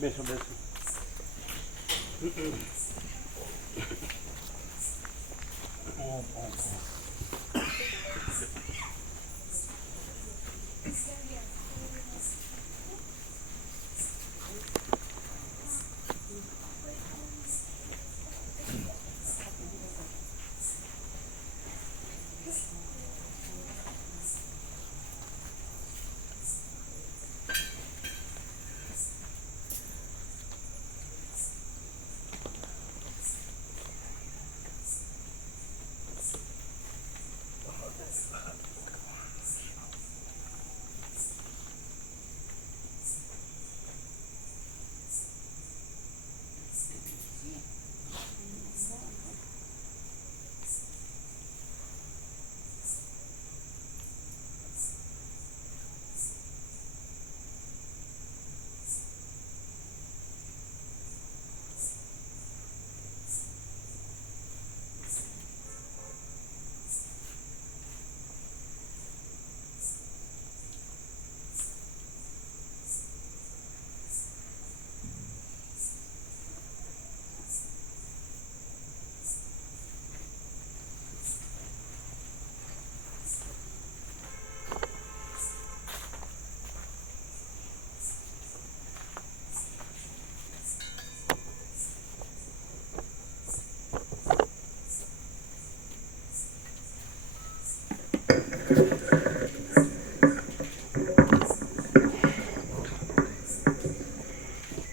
બેસો બેસો.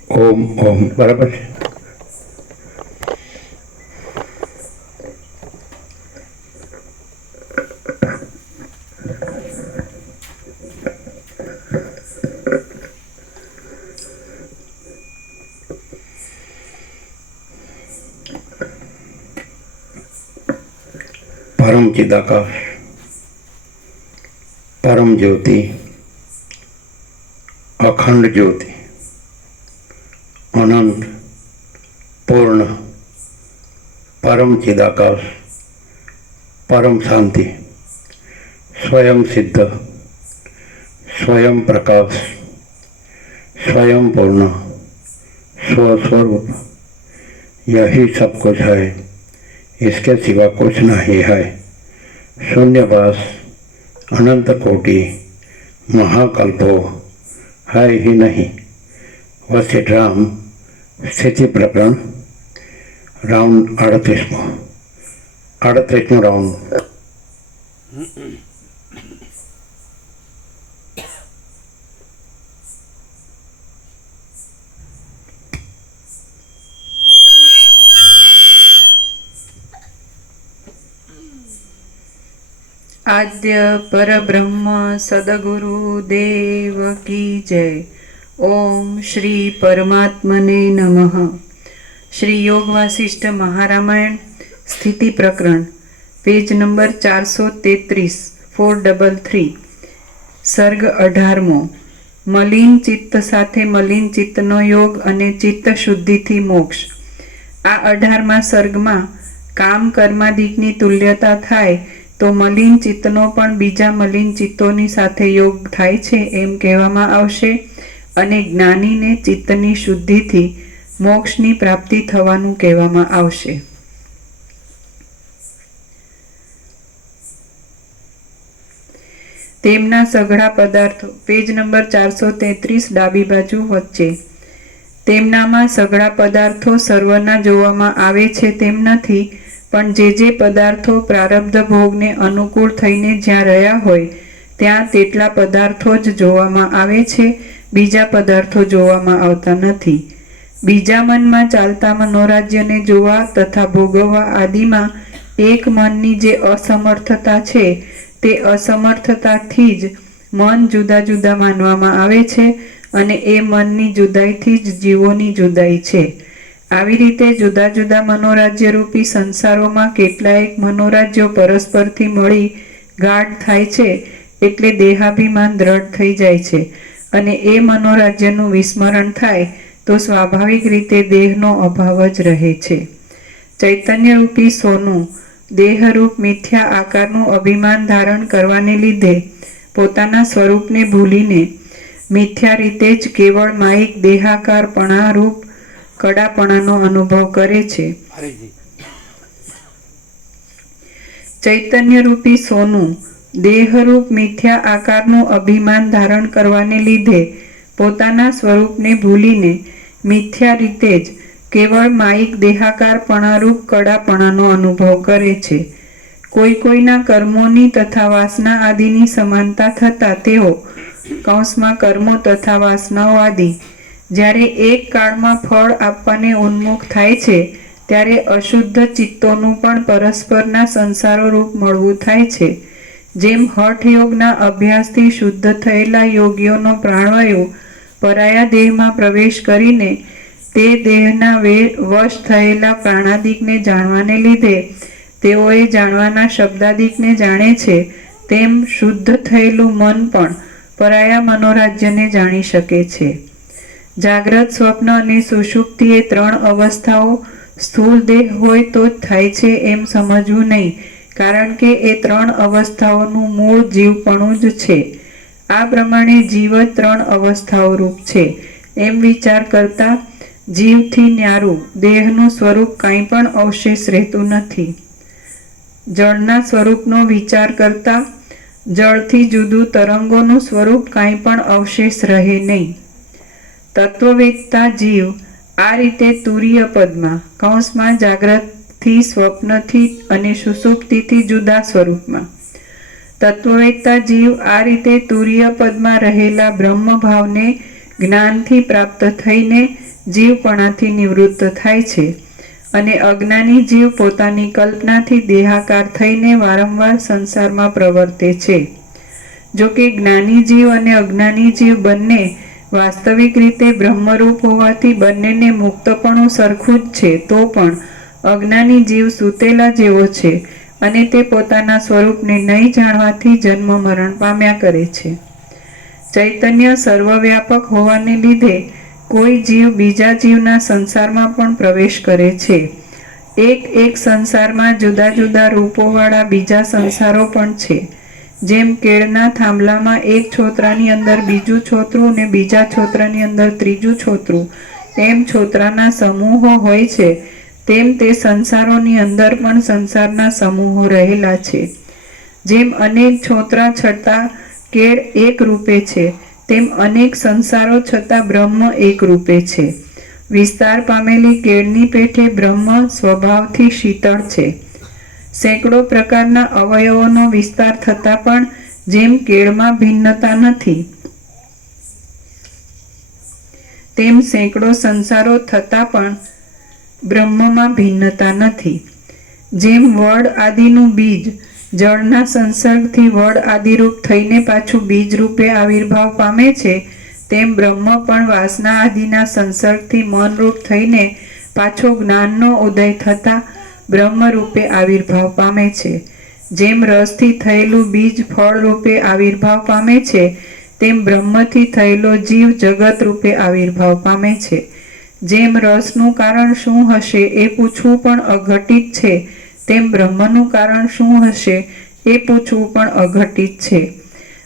ઓમ ઓમ બરાબર છે. પરમ ચિદાકાશ, પરમ જ્યોતિ, અખંડ જ્યોતિ, અનંત પૂર્ણ, પરમ ચિદાકાશ, પરમ શાંતિ, स्वयं सिद्ध, स्वयं प्रकाश, स्वयं पूर्ण, स्वस्वरूप, यही सब कुछ है, इसके सिवा कुछ नहीं है. शून्यवास, अनंत कोटि, महाकल्पो है ही नहीं. वशिष्ठ राम स्थिति प्रकरण राउंड 38 राउंड. आद्य परब्रह्म सद्गुरु देव की जय. ओम श्री परमात्मने नमः. श्री योग वासिष्ठ महारामायण स्थिति प्रकरण पेज नंबर 433 433 સર્ગ 18મો. મલિન ચિત્ત સાથે મલિન ચિત્તનો યોગ અને ચિત્ત શુદ્ધિથી મોક્ષ. આ 18મા સર્ગમાં કામ કર્માદિકની તુલ્યતા થાય તો મલિન ચિત્તનો પણ બીજા મલિન ચિત્તોની સાથે યોગ થાય છે એમ કહેવામાં આવશે અને જ્ઞાનીને ચિત્તની શુદ્ધિથી મોક્ષની પ્રાપ્તિ થવાનું કહેવામાં આવશે. તેમના સઘળા પદાર્થો પેજ નંબર 433 ડાબી બાજુ વચ્ચે. તેમનામાં સઘળા પદાર્થો સર્વના જોવામાં આવે છે તેમ નથી, પણ જે પદાર્થો પ્રારબ્ધ ભોગને અનુકૂળ થઈને જ્યાં રહ્યા હોય ત્યાં તેટલા પદાર્થો જ જોવામાં આવે છે, બીજા પદાર્થો જોવામાં આવતા નથી. બીજા મનમાં ચાલતા મનોરાજ્યને જોવા તથા ભોગવવા આદિમાં એક મનની જે અસમર્થતા છે તે અસમર્થતાથી જ મન જુદા જુદા માનવામાં આવે છે અને એ મનની જુદાઈથી જ જીવોની જુદાઈ છે. આવી રીતે જુદા જુદા મનોરાજ્યરૂપી સંસારોમાં કેટલાયક મનોરાજ્યો પરસ્પરથી મળી ગાઢ થાય છે એટલે દેહાભિમાન દ્રઢ થઈ જાય છે અને એ મનોરાજ્યનું વિસ્મરણ થાય તો સ્વાભાવિક રીતે દેહનો અભાવ જ રહે છે. ચૈતન્યરૂપી સોનું દેહરૂપ મિથ્યા આકારનું અભિમાન ધારણ કરવાને લીધે પોતાના સ્વરૂપને ભૂલીને મિથ્યા રીતે જ કેવળ માયિક દેહાકારપણા રૂપ કડાપણાનો અનુભવ કરે છે. ચૈતન્ય રૂપી સોનું દેહરૂપ મિથ્યા આકારનું અભિમાન ધારણ કરવાને લીધે પોતાના સ્વરૂપને ભૂલીને મિથ્યા રીતે જ કેવળ માયિક દેહાકારપણારૂપ કડાપણાનો અનુભવ કરે છે. કોઈના કર્મોની તથા વાસના આદિની સમાનતા થતાં તેઓ કૌંસમાં કર્મો તથા વાસનાઓ આદિ જ્યારે એક કાળમાં ફળ આપવાને ઉન્મુખ થાય છે ત્યારે અશુદ્ધ ચિત્તોનું પણ પરસ્પરના સંસારો રૂપ મળવું થાય છે. જેમ હઠયોગના અભ્યાસથી શુદ્ધ થયેલા યોગીઓનો પ્રાણવાયુ પરાયા દેહમાં પ્રવેશ કરીને તે દેહના વશ થયેલા પ્રાણાદિકને જાણવાને લીધે તેઓએ જાણવાના શબ્દાદિકને જાણે છે, તેમ શુદ્ધ થયેલું મન પણ પરાયા મનોરાજ્યને જાણી શકે છે. જાગ્રત, સ્વપ્ન અને સુષુપ્તિ એ 3 અવસ્થાઓ સ્થૂળ દેહ હોય તો જ થાય છે એમ સમજવું નહીં, કારણ કે એ 3 અવસ્થાઓનું મૂળ જીવપણું જ છે. આ પ્રમાણે જીવ જ 3 અવસ્થાઓ રૂપ છે એમ વિચાર કરતા જીવથી ન્યારું દેહનું સ્વરૂપ કાંઈ પણ અવશેષ રહેતું નથી. જળના સ્વરૂપનો વિચાર કરતા જળથી જુદું તરંગોનું સ્વરૂપ કાંઈ પણ અવશેષ રહે નહીં. તત્વવેદતા જીવ આ રીતે તુરીય પદમાં કૌંસમાં જાગ્રતથી, સ્વપ્નથી અને સુષુપ્તિથી જુદા સ્વરૂપમાં તત્વવેદતા જીવ આ રીતે તુરીય પદમાં રહેલા બ્રહ્મભાવને જ્ઞાનથી પ્રાપ્ત થઈને જીવપણાથી નિવૃત્ત થાય છે અને અજ્ઞાની જીવ પોતાની કલ્પનાથી દેહાકાર થઈને વારંવાર સંસારમાં પ્રવર્તે છે. જો કે જ્ઞાની જીવ અને અજ્ઞાની જીવ બંને વાસ્તવિક રીતે બ્રહ્મરૂપ હોવાથી બંનેને મુક્તપણું સરખું જ છે, તો પણ અજ્ઞાની જીવ સૂતેલા જેવો છે અને તે પોતાના સ્વરૂપને નહીં જાણવાથી જન્મ મરણ પામ્યા કરે છે. ચૈતન્ય સર્વવ્યાપક હોવાને લીધે કોઈ જીવ બીજા જીવના સંસારમાં પણ પ્રવેશ કરે છે. એક સંસારમાં જુદા જુદા રૂપોવાળા બીજા સંસારો પણ છે. જેમ કેળના થાંભલામાં એક છોતરાની અંદર બીજું છોતરું અને બીજા છોતરાની અંદર ત્રીજું છોતરું એમ છોતરાના સમૂહો હોય છે, તેમ તે સંસારોની અંદર પણ સંસારના સમૂહો રહેલા છે. જેમ અનેક છોતરા છતાં કેળ એક રૂપે છે, તેમ અનેક સંસારો છતાં બ્રહ્મ એક રૂપે છે. વિસ્તાર પામેલી કેળની પેઠે બ્રહ્મ સ્વભાવથી શીતળ છે. સેંકડો પ્રકારના અવયવોનો વિસ્તાર થતાં પણ જેમ કેળમાં ભિન્નતા નથી, તેમ સેંકડો સંસારો થતાં પણ બ્રહ્મમાં ભિન્નતા નથી. જેમ વડ આદિનું બીજ જળના સંસર્ગથી વડ આદિરૂપ થઈને પાછું બીજ રૂપે આવિર્ભાવ પામે છે, તેમ બ્રહ્મ પણ વાસના આદિના સંસર્ગથી મનરૂપ થઈને પાછો જ્ઞાનનો ઉદય થતાં બ્રહ્મ રૂપે આવિર્ભાવ પામે છે. જેમ રસથી થયેલું બીજ ફળ રૂપે આવિર્ભાવ પામે છે, તેમ બ્રહ્મથી થયેલો જીવ જગત રૂપે આવિર્ભાવ પામે છે. જેમ રસનું કારણ શું હશે એ પૂછવું પણ અઘટિત છે, તેમ બ્રહ્મનું કારણ શું હશે એ પૂછવું પણ અઘટિત છે.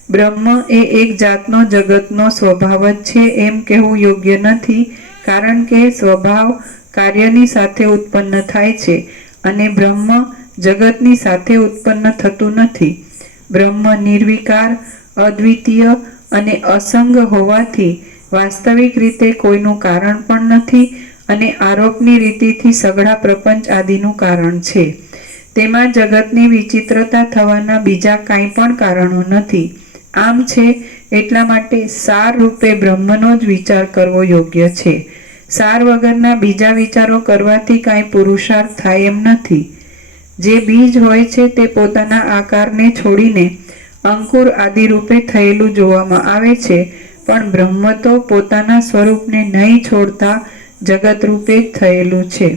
બ્રહ્મ એ એક જાતનો જગતનો સ્વભાવ જ છે એમ કહેવું યોગ્ય નથી, કારણ કે સ્વભાવ કાર્યની સાથે ઉત્પન્ન થાય છે અને બ્રહ્મ જગતની સાથે ઉત્પન્ન થતું નથી. બ્રહ્મ નિર્વિકાર, અદ્વિતીય અને અસંગ હોવાથી વાસ્તવિક રીતે કોઈનું કારણ પણ નથી અને આરોપની રીતિથી સઘળા પ્રપંચ આદિનું કારણ છે. તેમાં જગતની વિચિત્રતા થવાના બીજા કાંઈ પણ કારણો નથી. આમ છે એટલા માટે સાર રૂપે બ્રહ્મનો જ વિચાર કરવો યોગ્ય છે. સાર વગરના બીજા વિચારો કરવાથી કાંઈ પુરુષાર્થ થાય એમ નથી. જે બીજ હોય છે તે પોતાના આકારને છોડીને અંકુર આદિ રૂપે થયેલું જોવામાં આવે છે, પણ બ્રહ્મ તો પોતાના સ્વરૂપને નહીં છોડતા જગત રૂપે જ થયેલું છે.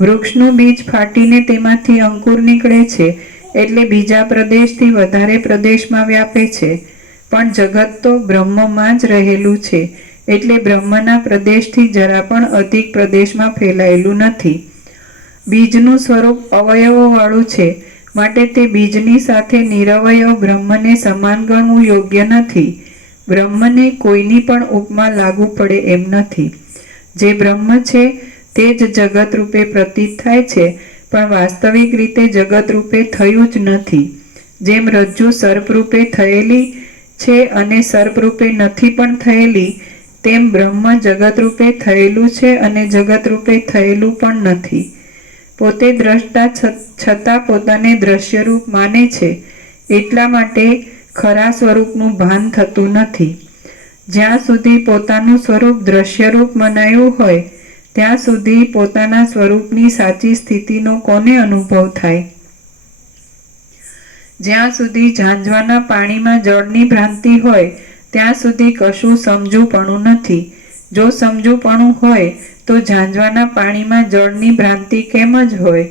વૃક્ષનું બીજ ફાટીને તેમાંથી અંકુર નીકળે છે એટલે બીજા પ્રદેશથી વધારે પ્રદેશમાં વ્યાપે છે, પણ જગત તો બ્રહ્મમાં જ રહેલું છે એટલે બ્રહ્મના પ્રદેશથી જરા પણ અધિક પ્રદેશમાં ફેલાયેલું નથી. બીજનું સ્વરૂપ અવયવોવાળું છે, માટે તે બીજની સાથે નિરવયવ બ્રહ્મને સમાન ગણવું યોગ્ય નથી. બ્રહ્મને કોઈની પણ ઉપમા લાગુ પડે એમ નથી. જે બ્રહ્મ છે તે જ જગત રૂપે પ્રતીત થાય છે, પણ વાસ્તવિક રીતે જગત રૂપે થયું જ નથી. જેમ રજ્જુ સર્પરૂપે થયેલી છે અને સર્પરૂપે નથી પણ થયેલી, તેમ બ્રહ્મ જગતરૂપે થયેલું છે અને જગતરૂપે થયેલું પણ નથી. પોતે દ્રષ્ટા છતાં પોતાને દ્રશ્યરૂપ માને છે, એટલા માટે ખરા સ્વરૂપનું ભાન થતું નથી. જ્યાં સુધી પોતાનું સ્વરૂપ દ્રશ્યરૂપ મનાયું હોય, ત્યાં સુધી પોતાના સ્વરૂપની સાચી સ્થિતિનો કોને અનુભવ થાય? જ્યાં સુધી ઝાંઝવાના પાણીમાં જળની ભ્રાંતિ હોય, ત્યાં સુધી કશું સમજુપણું નથી. જો સમજુપણું હોય તો ઝાંઝવાના પાણીમાં જળની ભ્રાંતિ કેમ જ હોય?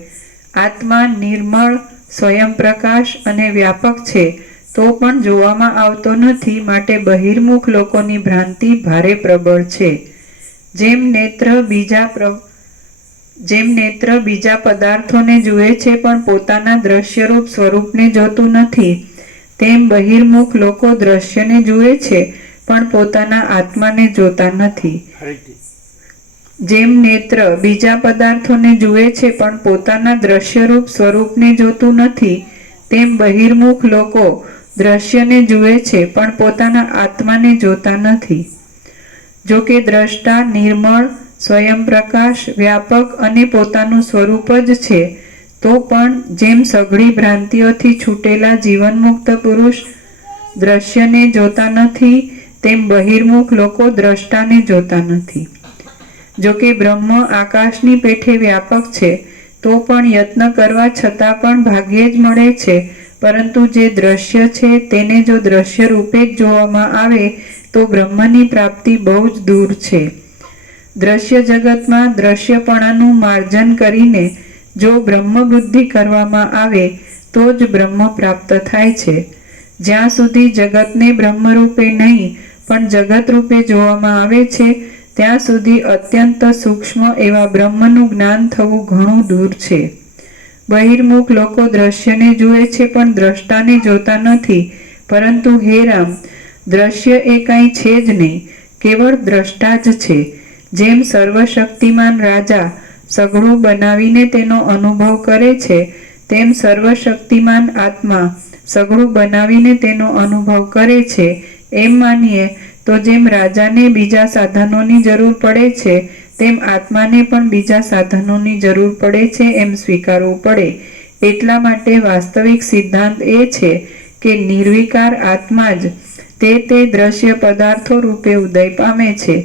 આત્મા નિર્મળ, સ્વયંપ્રકાશ અને વ્યાપક છે, તો પણ જોવામાં આવતો નથી, માટે બહિર્મુખ લોકોની ભ્રાંતિ ભારે પ્રબળ છે. જેમ નેત્ર બીજા પદાર્થોને જુએ છે પણ પોતાના દ્રશ્યરૂપ સ્વરૂપને જોતું નથી, તેમ બહિર્મુખ લોકો દ્રશ્યને જુએ છે પણ પોતાના આત્માને જોતા નથી. જેમ નેત્ર બીજા પદાર્થોને જુએ છે પણ પોતાના દ્રશ્યરૂપ સ્વરૂપને જોતું નથી, તેમ બહિર્મુખ લોકો દ્રશ્યને જુએ છે પણ પોતાના આત્માને જોતા નથી. જો કે દ્રષ્ટા નિર્મળ, સ્વયંપ્રકાશ, વ્યાપક અને પોતાનું સ્વરૂપ જ છે, તો પણ જેમ સઘળી ભ્રાંતિઓથી છૂટેલા જીવનમુક્ત પુરુષ દ્રશ્યને જોતા નથી, તેમ બહિર્મુખ લોકો દ્રષ્ટાને જોતા નથી. જો કે બ્રહ્મ આકાશની પેઠે વ્યાપક છે, તો પણ યત્ન કરવા છતાં પણ ભાગ્યે જ મળે છે, પરંતુ જે દ્રશ્ય છે તેને જો દ્રશ્ય રૂપે જ જોવામાં આવે તો બ્રહ્મની પ્રાપ્તિ બહુ જ દૂર છે. દ્રશ્ય જગતમાં દ્રશ્યપણાનું માર્જન કરીને જો બ્રહ્મ બુદ્ધિ કરવામાં આવે તો જ બ્રહ્મ પ્રાપ્ત થાય છે. જ્યાં સુધી જગતને બ્રહ્મરૂપે નહીં પણ જગત રૂપે જોવામાં આવે છે, ત્યાં સુધી અત્યંત સૂક્ષ્મ એવા બ્રહ્મનું જ્ઞાન થવું ઘણું દૂર છે. બહિર્મુખ લોકો દ્રશ્યને જુએ છે પણ દ્રષ્ટાને જોતા નથી, પરંતુ હે રામ, દ્રશ્ય એ કાંઈ છે જ નહીં, કેવળ દ્રષ્ટા જ છે. જેમ સર્વશક્તિમાન રાજા સઘળું બનાવીને તેનો અનુભવ કરે છે, તેમ સર્વશક્તિમાન આત્મા સઘળું બનાવીને તેનો અનુભવ કરે છે, એમ માનીએ તો જેમ રાજાને બીજા સાધનોની જરૂર પડે છે, તેમ આત્માને પણ બીજા સાધનોની જરૂર પડે છે એમ સ્વીકારવું પડે. એટલા માટે વાસ્તવિક સિદ્ધાંત એ છે કે નિર્વિકાર આત્મા જ તે દ્રશ્ય પદાર્થો રૂપે ઉદય પામે છે.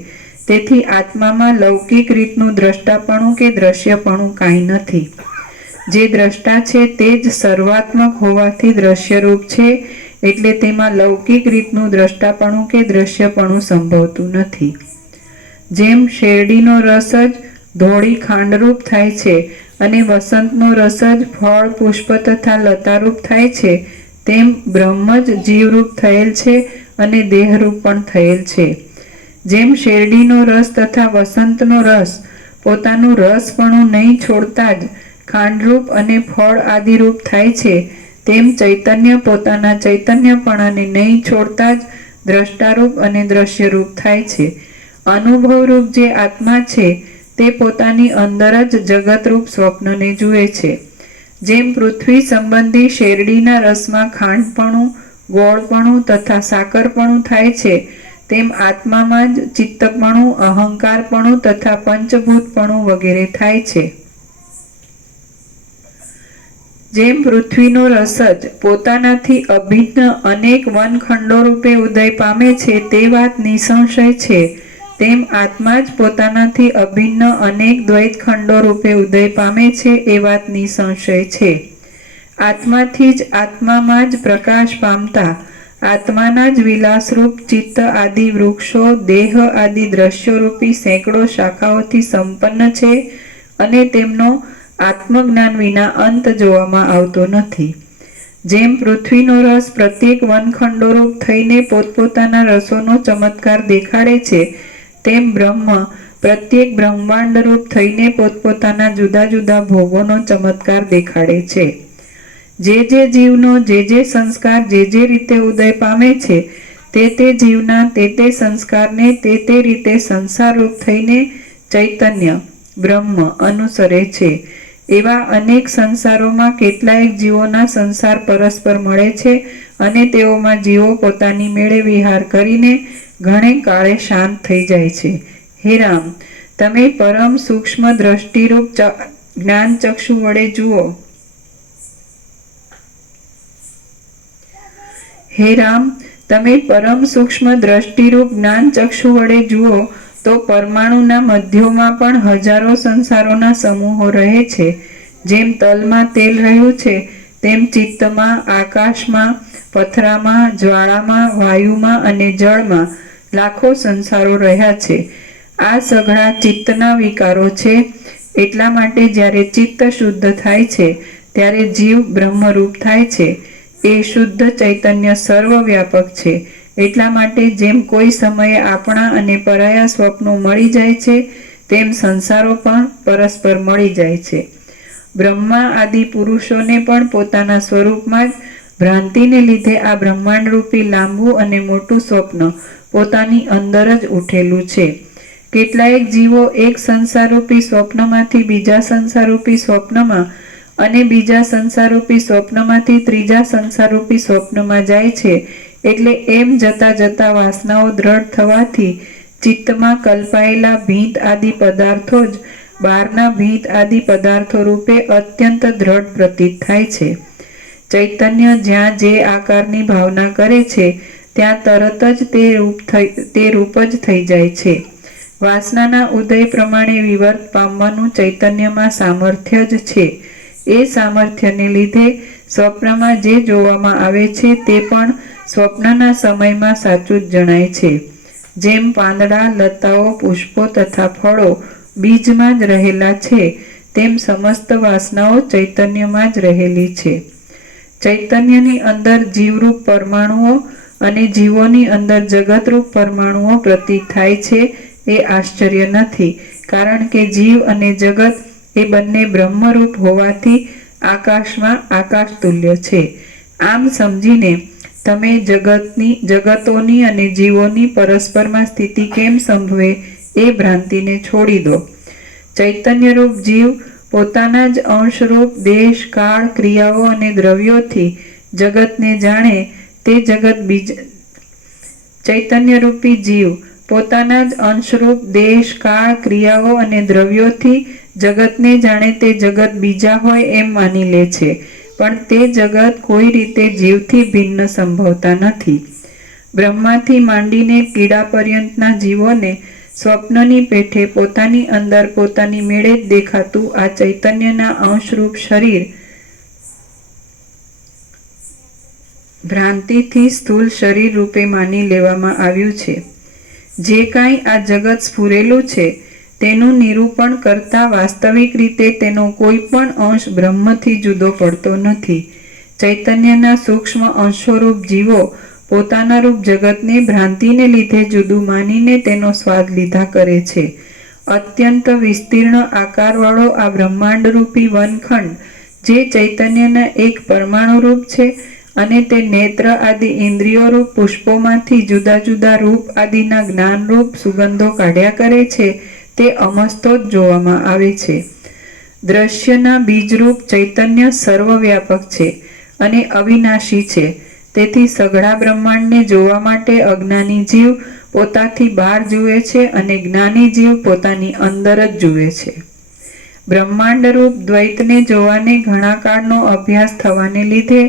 તેથી આત્મામાં લૌકિક રીતનું દ્રષ્ટાપણું કે દ્રશ્યપણું કાંઈ નથી. જે દ્રષ્ટા છે તે જ સર્વાત્મક હોવાથી દ્રશ્યરૂપ છે, એટલે તેમાં લૌકિક રીતનું દ્રષ્ટાપણું કે દ્રશ્યપણું સંભવતું નથી. જેમ શેરડીનો રસ જ ધોળી ખાંડરૂપ થાય છે અને વસંતનો રસ જ ફળ, પુષ્પ તથા લતારૂપ થાય છે, તેમ બ્રહ્મ જ જીવરૂપ થયેલ છે અને દેહરૂપ પણ થયેલ છે. જેમ શેરડીનો રસ તથા વસંતનો રસ પોતાનું રસપણું નહીં છોડતા જ ખાંડરૂપ અને ફળ આદિરૂપ થાય છે, તેમ ચૈતન્ય પોતાના ચૈતન્યપણાને નહીં છોડતા જ દ્રષ્ટારૂપ અને દ્રશ્યરૂપ થાય છે. અનુભવરૂપ જે આત્મા છે તે પોતાની અંદર જ જગતરૂપ સ્વપ્નને જુએ છે. જેમ પૃથ્વી સંબંધી શેરડીના રસમાં ખાંડપણું, ગોળપણું તથા સાકરપણું થાય છે, તેમ આત્મામાં જ ચિત્તપણું, અહંકારપણું તથા પંચભૂતપણું વગેરે થાય છે. જેમ પૃથ્વીનો રસ જ પોતાનાથી અભિન્ન અનેક વનખંડો રૂપે ઉદય પામે છે તે વાત નિસંશય છે, તેમ આત્મા જ પોતાનાથી અભિન્ન અનેક દ્વૈતખંડો રૂપે ઉદય પામે છે એ વાત નિસંશય છે. આત્માથી જ આત્મામાં જ પ્રકાશ પામતા આત્માના જ વિલાસરૂપ ચિત્ત આદિ વૃક્ષો, દેહ આદિ દ્રશ્યોરૂપી સેંકડો શાખાઓથી સંપન્ન છે અને તેમનો આત્મજ્ઞાન વિના અંત જોવામાં આવતો નથી. જેમ પૃથ્વીનો રસ પ્રત્યેક વનખંડોરૂપ થઈને પોતપોતાના રસોનો ચમત્કાર દેખાડે છે, તેમ બ્રહ્મ પ્રત્યેક બ્રહ્માંડરૂપ થઈને પોતપોતાના જુદા જુદા ભોગોનો ચમત્કાર દેખાડે છે. જે જીવનો જે સંસ્કાર જે રીતે ઉદય પામે છે તે જીવના તે સંસ્કારને તે રીતે સંસારરૂપ થઈને ચૈતન્ય બ્રહ્મ અનુસરે છે. એવા અનેક સંસારોમાં કેટલાયક જીવોના સંસાર પરસ્પર મળે છે અને તેઓમાં જીવો પોતાની મેળે વિહાર કરીને ઘણે કાળે શાંત થઈ જાય છે. હે રામ, તમે પરમ સૂક્ષ્મ દ્રષ્ટિરૂપ જ્ઞાન ચક્ષુ વડે જુઓ. હે રામ, તમે પરમ સૂક્ષ્મ દ્રષ્ટિરૂપ જ્ઞાન ચક્ષુ વડે જુઓ તો પરમાણુના મધ્યોમાં પણ હજારો સંસારોના સમૂહો રહે છે. જેમ તલમાં તેલ રહ્યું છે તેમ ચિત્તમાં, આકાશમાં, પથરામાં, જ્વાળામાં, વાયુમાં અને જળમાં લાખો સંસારો રહ્યા છે. આ સઘળા ચિત્તના વિકારો છે. એટલા માટે જ્યારે ચિત્ત શુદ્ધ થાય છે ત્યારે જીવ બ્રહ્મરૂપ થાય છે. એ શુદ્ધ ચૈતન્ય સર્વવ્યાપક છે. એટલા માટે જેમ કોઈ સમયે આપણા અને પરાયા સ્વપ્નો મળી જાય છે તેમ સંસારો પણ પરસ્પર મળી જાય છે. બ્રહ્મા આદિ પુરુષોને પણ પોતાના સ્વરૂપમાં જ ભ્રાંતિને લીધે આ બ્રહ્માંડરૂપી લાંબુ અને મોટું સ્વપ્ન પોતાની અંદર જ ઉઠેલું છે. કેટલાયક જીવો એક સંસારરૂપી સ્વપ્નમાંથી બીજા સંસારરૂપી સ્વપ્નમાં અને બીજા સંસારરૂપી સ્વપ્નમાંથી ત્રીજા સંસારરૂપી સ્વપ્નમાં જાય છે. એટલે એમ જતા જતા વાસનાઓ દ્રઢ થવાથી ચિત્તમાં કલ્પાયેલા ભીત આદિ પદાર્થો જ બહારના ભીત આદિ પદાર્થો રૂપે અત્યંત દ્રઢ પ્રતીત થાય છે. ચૈતન્ય જ્યાં જે આકારની ભાવના કરે છે ત્યાં તરત જ તે રૂપ જ થઈ જાય છે. વાસનાના ઉદય પ્રમાણે વિવર્ત પામવાનું ચૈતન્યમાં સામર્થ્ય જ છે. એ સામર્થ્યને લીધે સ્વપ્નમાં જે જોવામાં આવે છે તે પણ સ્વપ્નના સમયમાં સાચું જ જણાય છે. જેમ પાંદડા, લતાઓ, પુષ્પો તથા ફળો બીજમાં જ રહેલા છે તેમ સમસ્ત વાસનાઓ ચૈતન્યમાં જ રહેલી છે. ચૈતન્યની અંદર જીવરૂપ પરમાણુઓ અને જીવોની અંદર જગતરૂપ પરમાણુઓ પ્રતીત થાય છે એ આશ્ચર્ય નથી. કારણ કે જીવ અને જગત એ બંને બ્રહ્મરૂપ હોવાથી આકાશમાં આકાશ તુલ્ય છે. આમ સમજીને તમે જગતોની અને જીવોની પરસ્પરમાં સ્થિતિ કેમ સંભવે એ ભ્રાંતિને છોડી દો. ચૈતન્યરૂપ જીવ પોતાના જ અંશરૂપ દેશ, કાળ, ક્રિયાઓ અને દ્રવ્યોથી જગતને જાણે તે ચૈતન્યરૂપી જીવ પોતાના જ અંશરૂપ દેશ, કાળ, ક્રિયાઓ અને દ્રવ્યોથી જગતને જાણે તે જગત બીજા હોય એમ માની લે છે. પણ તે જગત કોઈ રીતે જીવથી ભિન્ન સંભવતા નથી. બ્રહ્માથી માંડીને કીડા પર્યંતના જીવોને સ્વપ્નની પેઠે પોતાની અંદર પોતાની મેળે જ દેખાતું આ ચૈતન્યના અંશરૂપ શરીર ભ્રાંતિથી સ્થૂળ શરીર રૂપે માની લેવામાં આવ્યું છે. જે કાંઈ આ જગત સ્ફુરેલું છે તેનું નિરૂપણ કરતા વાસ્તવિક રીતે તેનો કોઈ પણ અંશ બ્રહ્મથી જુદો પડતો નથી. ચૈતન્યના સૂક્ષ્મ અંશોરૂપ જીવો પોતાના રૂપ જગતને ભ્રાંતિને લીધે જુદું માનીને તેનો સ્વાદ લીધા કરે છે. અત્યંત વિસ્તીર્ણ આકારવાળો આ બ્રહ્માંડરૂપી વનખંડ જે ચૈતન્યના એક પરમાણુરૂપ છે અને તે નેત્ર આદિ ઇન્દ્રિયોરૂપ પુષ્પોમાંથી જુદા જુદા રૂપ આદિના જ્ઞાનરૂપ સુગંધો કાઢ્યા કરે છે તે અમસ્તો જ જોવામાં આવે છે. દ્રશ્યના બીજરૂપ ચૈતન્ય સર્વવ્યાપક છે અને અવિનાશી છે. તેથી સઘળા બ્રહ્માંડને જોવા માટે અજ્ઞાની જીવ પોતાથી બહાર જુએ છે અને જ્ઞાની જીવ પોતાની અંદર જ જુએ છે. બ્રહ્માંડરૂપ દ્વૈતને જોવાને ઘણા કાળનો અભ્યાસ થવાને લીધે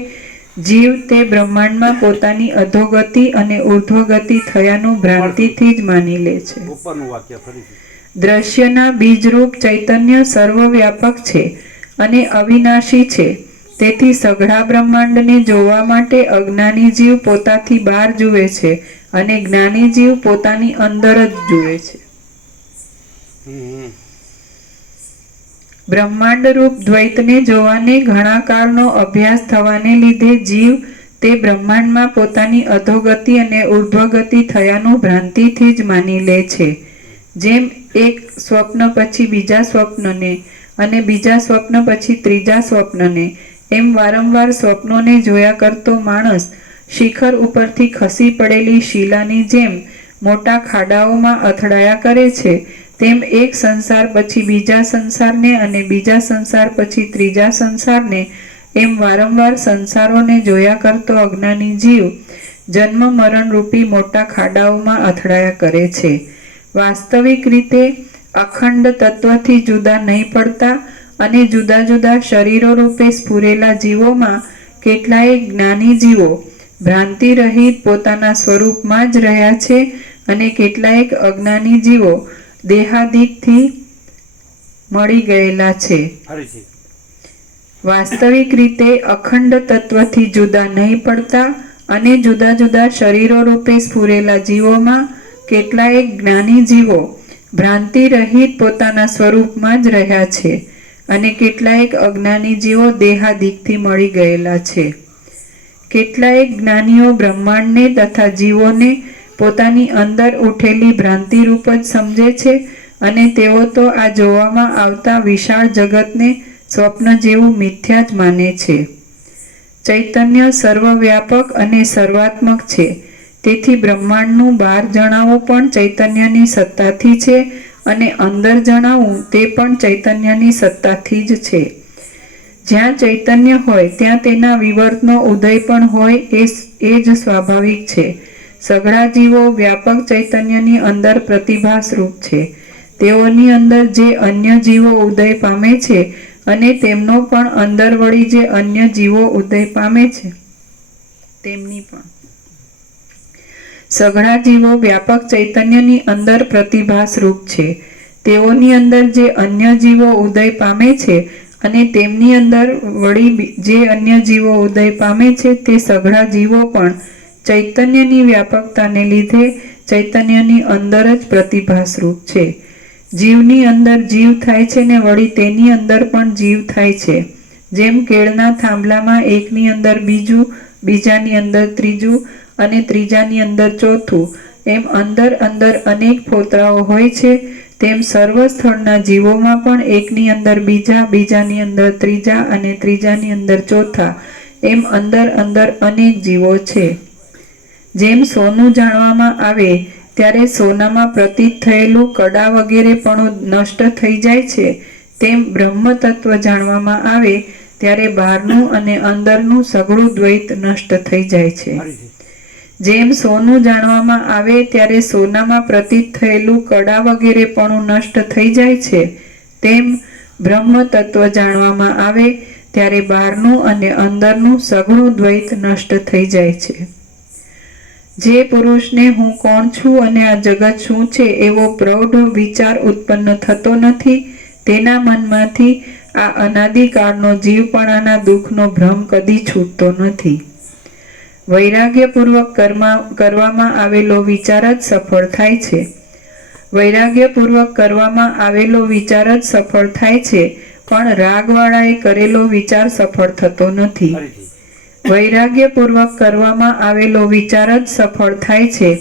જીવ તે બ્રહ્માંડમાં પોતાની અધોગતિ અને ઉર્ધ્વગતિ થયાનું ભ્રાંતિથી જ માની લે છે. દ્રશ્યના બીજરૂપ ચૈતન્ય સર્વવ્યાપક છે અને અવિનાશી છે. તેથી સઘળા બ્રહ્માંડને જોવા માટે અજ્ઞાની જીવ પોતાથી બહાર જુએ છે અને જ્ઞાની જીવ પોતાની અંદર જ જુએ છે. બ્રહ્માંડરૂપ દ્વૈતને જોવાને ઘણા કાળનો અભ્યાસ થવાને લીધે જીવ તે બ્રહ્માંડમાં પોતાની અધોગતિ અને ઉર્ધ્વગતિ થયાનું ભ્રાંતિથી જ માની લે છે. જેમ એક સ્વપ્ન પછી બીજા સ્વપ્નને અને બીજા સ્વપ્ન પછી ત્રીજા સ્વપ્નને એમ વારંવાર સ્વપ્નોને જોયા કરતો માણસ શિખર ઉપરથી ખસી પડેલી શિલાની જેમ મોટા ખાડાઓમાં અથડાયા કરે છે, તેમ એક સંસાર પછી બીજા સંસારને અને બીજા સંસાર પછી ત્રીજા સંસારને એમ વારંવાર સંસારોને જોયા કરતો અજ્ઞાની જીવ જન્મ મરણ રૂપી મોટા ખાડાઓમાં અથડાયા કરે છે. વાસ્તવિક રીતે અખંડ તત્વથી જુદા નહીં પડતા અને જુદા જુદા શરીરો રૂપે સ્ફુરેલા જીવોમાં કેટલાય જ્ઞાની જીવો ભ્રાંતિ રહિત પોતાના સ્વરૂપમાં જ રહ્યા છે અને કેટલાયક અજ્ઞાની જીવો દેહાદિકથી મળી ગયેલા છે. વાસ્તવિક રીતે અખંડ તત્વથી જુદા નહીં પડતા અને જુદા જુદા શરીરો રૂપે સ્ફુરેલા જીવોમાં કેટલાયક જ્ઞાની જીવો ભ્રાંતિ રહિત પોતાના સ્વરૂપમાં જ રહ્યા છે અને કેટલાયક અજ્ઞાની જીવો દેહાદિકથી મળી ગયેલા છે. કેટલાયક જ્ઞાનીઓ બ્રહ્માંડને તથા જીવોને પોતાની અંદર ઉઠેલી ભ્રાંતિ રૂપ જ સમજે છે અને તેઓ તો આ જોવામાં આવતા વિશાળ જગતને સ્વપ્ન જેવું મિથ્યા જ માને છે. ચૈતન્ય સર્વવ્યાપક અને સર્વાત્મક છે, તેથી બ્રહ્માંડનું બહાર જણાવવું પણ ચૈતન્યની સત્તાથી છે અને અંદર જણાવવું તે પણ ચૈતન્યની સત્તાથી જ છે. જ્યાં ચૈતન્ય હોય ત્યાં તેના વિવર્તનો ઉદય પણ હોય એ જ સ્વાભાવિક છે. સઘળા જીવો વ્યાપક ચૈતન્યની અંદર પ્રતિભાસ રૂપ છે. તેઓની અંદર જે અન્ય જીવો ઉદય પામે છે અને તેમનો પણ અંદર વળી જે અન્ય જીવો ઉદય પામે છે તેમની પણ સઘળા જીવો વ્યાપક ચૈતન્યની અંદર પ્રતિભાસ રૂપ છે. તેઓની અંદર જે અન્ય જીવો ઉદય પામે છે અને તેમની અંદર વળી જે અન્ય જીવો ઉદય પામે છે તે સઘળા જીવો પણ ચૈતન્યની વ્યાપકતાને લીધે ચૈતન્યની અંદર જ પ્રતિભાસ રૂપ છે. જીવની અંદર જીવ થાય છે ને વળી તેની અંદર પણ જીવ થાય છે. જેમ કેળના થાંભલામાં એકની અંદર બીજું, બીજાની અંદર ત્રીજું અને ત્રીજાની અંદર ચોથું એમ અંદર અંદર અનેક ફોતરાઓ હોય છે, તેમ સર્વ સ્થળના જીવોમાં પણ એકની અંદર બીજા, બીજાની અંદર ત્રીજા અને ત્રીજાની અંદર ચોથા એમ અંદર અંદર અનેક જીવો છે. જેમ સોનું જાણવામાં આવે ત્યારે સોનામાં પ્રતીત થયેલું કડા વગેરે પણ નષ્ટ થઈ જાય છે, તેમ બ્રહ્મ તત્વ જાણવામાં આવે ત્યારે બહારનું અને અંદરનું સઘળું દ્વૈત નષ્ટ થઈ જાય છે. જેમ સોનું જાણવામાં આવે ત્યારે સોનામાં પ્રતીત થયેલું કડા વગેરે પણ નષ્ટ થઈ જાય છે, તેમ બ્રહ્મ તત્વ જાણવામાં આવે ત્યારે બહારનું અને અંદરનું સઘળું દ્વૈત નષ્ટ થઈ જાય છે. જે પુરુષને હું કોણ છું અને આ જગત શું છે એવો પ્રૌઢ વિચાર ઉત્પન્ન થતો નથી, તેના મનમાંથી આ અનાદિકાળનો જીવપણાના દુઃખનો ભ્રમ કદી છૂટતો નથી. વૈરાગ્યપૂર્વક કરવામાં આવેલો વિચાર જ સફળ થાય છે. વૈરાગ્યપૂર્વક કરવામાં આવેલો વિચાર જ સફળ થાય છે, પણ રાગવાળાએ કરેલો વિચાર સફળ થતો નથી. વૈરાગ્યપૂર્વક કરવામાં આવેલો વિચાર જ સફળ થાય છે,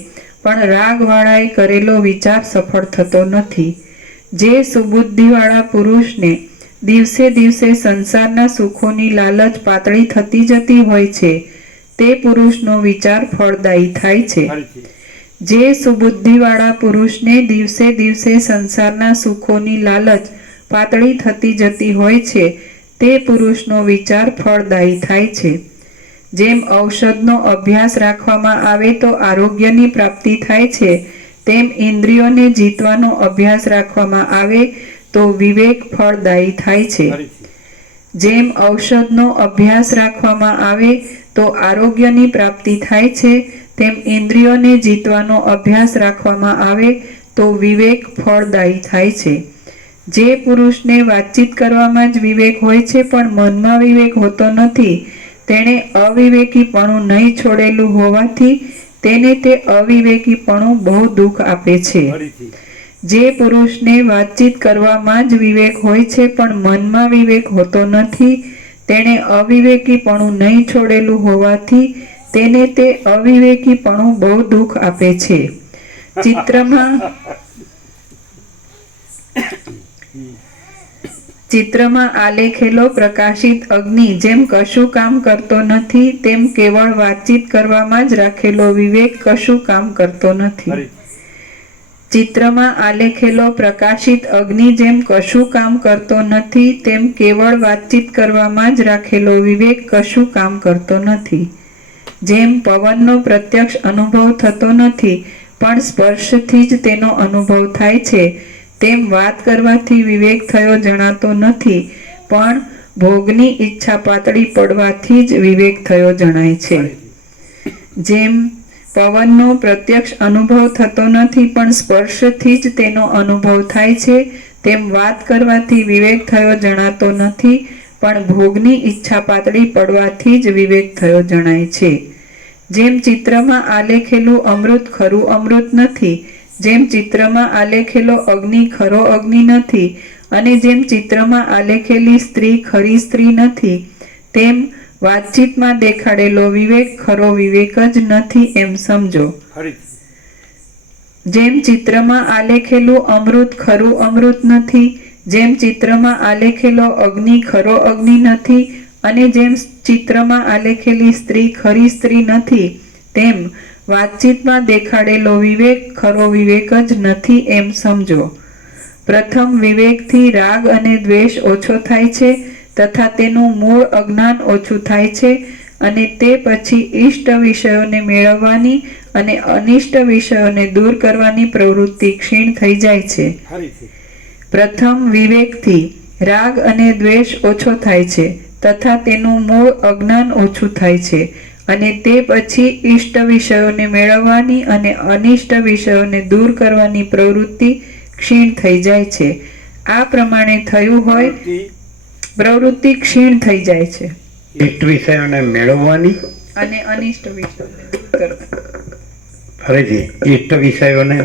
પણ રાગવાળાએ કરેલો વિચાર સફળ થતો નથી. જે સુબુદ્ધિવાળા પુરુષને દિવસે દિવસે સંસારના સુખોની લાલચ પાતળી થતી જતી હોય છે, તે પુરુષનો વિચાર ફળદાયી થાય છે. જે સુબુદ્ધિવાળા પુરુષને દિવસે દિવસે સંસારના સુખોની લાલચ પાતળી થતી જતી હોય છે, તે પુરુષનો વિચાર ફળદાયી થાય છે. જેમ ઔષધનો અભ્યાસ રાખવામાં આવે તો આરોગ્યની પ્રાપ્તિ થાય છે, તેમ ઇન્દ્રિયોને જીતવાનો અભ્યાસ રાખવામાં આવે તો વિવેક ફળદાયી થાય છે. જેમ ઔષધનો અભ્યાસ રાખવામાં આવે તો આરોગ્યની પ્રાપ્તિ થાય છે, તેમ ઇન્દ્રિયોને જીતવાનો અભ્યાસ રાખવામાં આવે તો વિવેક ફળદાયી થાય છે. જે પુરુષને વાતચીત કરવામાં જ વિવેક હોય છે પણ મનમાં વિવેક હોતો નથી, તેણે અવિવેકીપણું નહીં છોડેલું હોવાથી તેને તે અવિવેકીપણું બહુ દુઃખ આપે છે. જે પુરુષને વાતચીત કરવામાં જ વિવેક હોય છે પણ મનમાં વિવેક હોતો નથી, તેણે અવિવેકીપણું નહીં છોડેલું હોવાથી તેને તે અવિવેકીપણું બહુ દુઃખ આપે છે. ચિત્રમાં આલેખેલો પ્રકાશિત અગ્નિ જેમ કશું કામ કરતો નથી, તેમ કેવળ વાતચીત કરવામાં જ રાખેલો વિવેક કશું કામ કરતો નથી. ચિત્રમાં આલેખેલો પ્રકાશિત અગ્નિ જેમ કશું કામ કરતો નથી, તેમ કેવળ વાતચીત કરવામાં જ રાખેલો વિવેક કશું કામ કરતો નથી. જેમ પવનનો પ્રત્યક્ષ અનુભવ થતો નથી, પણ સ્પર્શથી જ તેનો અનુભવ થાય છે, તેમ વાત કરવાથી વિવેક થયો જણાતો નથી, પણ ભોગની ઈચ્છા પાતળી પડવાથી જ વિવેક થયો જણાય છે. જેમ પવનનો પ્રત્યક્ષ અનુભવ થતો નથી, પણ સ્પર્શથી જ તેનો અનુભવ થાય છે, તેમ વાત કરવાથી વિવેક થયો જણાતો નથી, પણ ભોગની ઈચ્છા પાતળી પડવાથી જ વિવેક થયો જણાય છે. જેમ ચિત્રમાં આલેખેલું અમૃત ખરું અમૃત નથી, જેમ ચિત્રમાં આલેખેલો અગ્નિ ખરો અગ્નિ નથી, અને જેમ ચિત્રમાં આલેખેલી સ્ત્રી ખરી સ્ત્રી નથી, તેમ વાતચીતમાં દેખાડેલો વિવેક ખરો વિવેક જ નથી એમ સમજો. જેમ ચિત્રમાં આલેખેલું અમૃત ખરું અમૃત નથી, જેમ ચિત્રમાં આલેખેલો અગ્નિ ખરો અગ્નિ નથી, અને જેમ ચિત્રમાં આલેખેલી સ્ત્રી ખરી સ્ત્રી નથી, તેમ વાતચીતમાં દેખાડેલો વિવેક ખરો વિવેક જ નથી એમ સમજો. પ્રથમ વિવેકથી રાગ અને દ્વેષ ઓછો થાય છે, તથા તેનું મૂળ અજ્ઞાન ઓછું થાય છે, અને તે પછી ઇષ્ટ વિષયોને મેળવવાની અને અનિષ્ટ વિષયોને દૂર કરવાની પ્રવૃત્તિ ક્ષીણ થઈ જાય છે. પ્રથમ વિવેકથી રાગ અને દ્વેષ ઓછો થાય છે, તથા તેનું મૂળ અજ્ઞાન ઓછું થાય છે, અને તે પછી ઇષ્ટ વિષયોને મેળવવાની અને અનિષ્ટ વિષયોને દૂર કરવાની પ્રવૃત્તિ ક્ષીણ થઈ જાય છે. આ પ્રમાણે થયું હોય પ્રવૃત્તિ ક્ષીણ થઈ જાય છે. ઇષ્ટ વિષયોને મેળવવાની અને અનિષ્ટ વિષયોને દૂર કરવાની. ફરીથી ઇષ્ટ વિષયોને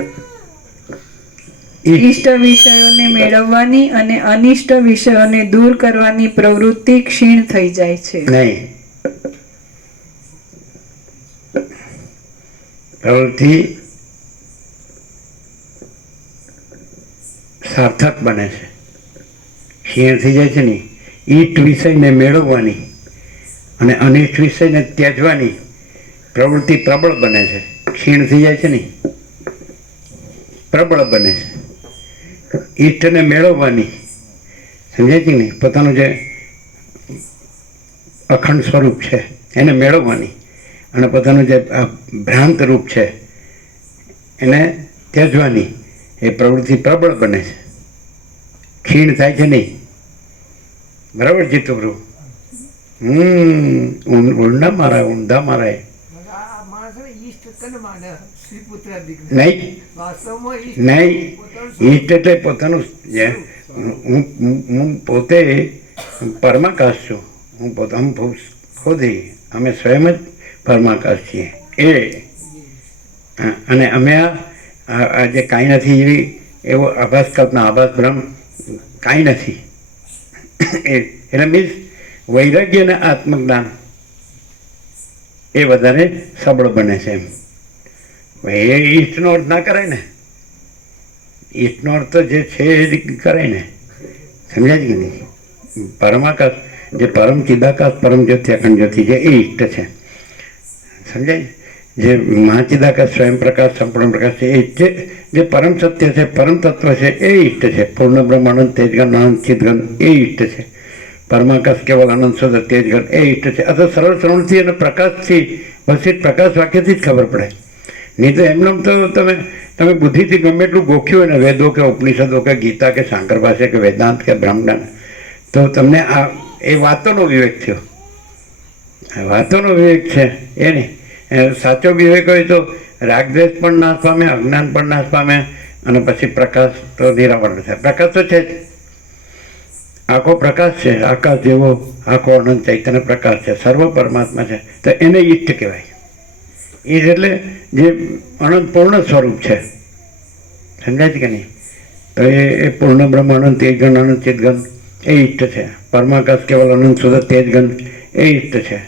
ઇષ્ટ વિષયોને મેળવવાની અને અનિષ્ટ વિષયોને દૂર કરવાની પ્રવૃત્તિ ક્ષીણ થઈ જાય છે. નહીં, પ્રવૃત્તિ સાર્થક બને છે, ક્ષીણ થઈ જાય છે. નહીં, ઇષ્ટ વિષયને મેળવવાની અને અનિષ્ટ વિષયને ત્યજવાની પ્રવૃત્તિ પ્રબળ બને છે, ક્ષીણ થઈ જાય છે. નહીં, પ્રબળ બને છે. ઈષ્ટને મેળવવાની, સમજાય છે નહીં, પોતાનું જે અખંડ સ્વરૂપ છે એને મેળવવાની, અને પોતાનું જે ભ્રાંત રૂપ છે એને ત્યજવાની એ પ્રવૃત્તિ પ્રબળ બને છે, ક્ષીણ થાય છે નહીં. બરાબર જીતુપ્રભુ? ઊંડા મારા ઊંડા મારા નહીં નહીં, ઈષ્ટ એટલે પોતાનું હું પોતે પરમાકાશ છું, હું પોતાનું ખોદી અમે સ્વયં જ પરમાકાશ છીએ એ. અને અમે આ જે કાંઈ નથી એવી એવો આભાસ કલ્પના આભાસ ભ્રમ કાંઈ નથી એટલે મીન્સ વૈરાગ્ય અને આત્મજ્ઞાન એ વધારે સબળ બને છે. એમ એ ઈષ્ટનો અર્થ ના કરાય ને, ઈષ્ટનો અર્થ જે છે એ જ કરાય ને, સમજાય કે નહીં? પરમાકાશ જે પરમ ચિદાકાશ પરમ જ્યોતિ અખંડ જ્યોતિ છે એ ઈષ્ટ છે, સમજાય? જે મહાચિદાકાશ સ્વયં પ્રકાશ સંપૂર્ણ પ્રકાશ છે એ જે પરમ સત્ય છે પરમ તત્વ છે એ ઈષ્ટ છે. પૂર્ણ બ્રહ્માનંદ તેજગન આનંદ ચિદગન એ ઈષ્ટ છે. પરમાકાશ કેવલ આનંદ સુધર તેજગન એ ઈષ્ટ છે. આ તો સરળ શ્રવણથી અને પ્રકાશથી વસિત પ્રકાશ વાક્યથી જ ખબર પડે. નહીં તો એમને તો તમે બુદ્ધિથી ગમે એટલું ગોખ્યું હોય ને, વેદો કે ઉપનિષદો કે ગીતા કે શાંકર ભાષ્ય કે વેદાંત કે બ્રહ્મજ્ઞાન, તો તમને આ એ વાતોનો વિવેક થયો, વાતોનો વિવેક છે એ નહીં. સાચો વિવેક હોય તો રાગદ્વેષ પણ નાશ પામે, અજ્ઞાન પણ નાશ પામે, અને પછી પ્રકાશ તો નિરાવરણ થાય. પ્રકાશ તો છે જ, આખો પ્રકાશ છે, આકાશ જેવો આખો અનંત ચૈતન્ય પ્રકાશ છે, સર્વ પરમાત્મા છે, તો એને ઈષ્ટ કહેવાય. ઈષ્ટ એટલે જે અનંત પૂર્ણ સ્વરૂપ છે, સમજાય છે કે નહીં? તો એ પૂર્ણ બ્રહ્મ અનંત તેજગન અનંત ચિદગન એ ઈષ્ટ છે. પરમાકાશ કેવલ અનંત સુધર તેજગન એ ઈષ્ટ છે.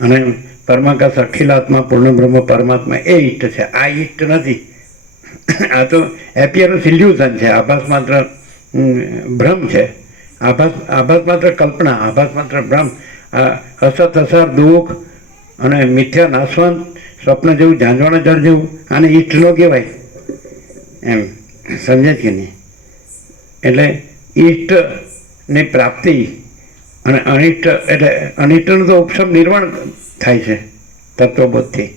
અને પરમાકાશ અખિલાત્મા પૂર્ણ બ્રહ્મ પરમાત્મા એ ઈષ્ટ છે. આ ઈષ્ટ નથી, આ તો એપિયરન્સ ઇલ્યુઝન છે, આભાસ માત્ર ભ્રમ છે. આભાસ માત્ર કલ્પના, આભાસ માત્ર ભ્રમ, અસત અસાર દુઃખ અને મિથ્યા નાશવંત સ્વપ્ન જેવું ઝાંઝવાણા જળ જેવું આને ઈષ્ટ ન કહેવાય એમ, સમજે કે નહીં? એટલે ઈષ્ટની પ્રાપ્તિ અને અનિષ્ટ, એટલે અનિષ્ટનું તો ઉપશમ નિર્વાણ થાય છે તત્વબોધથી,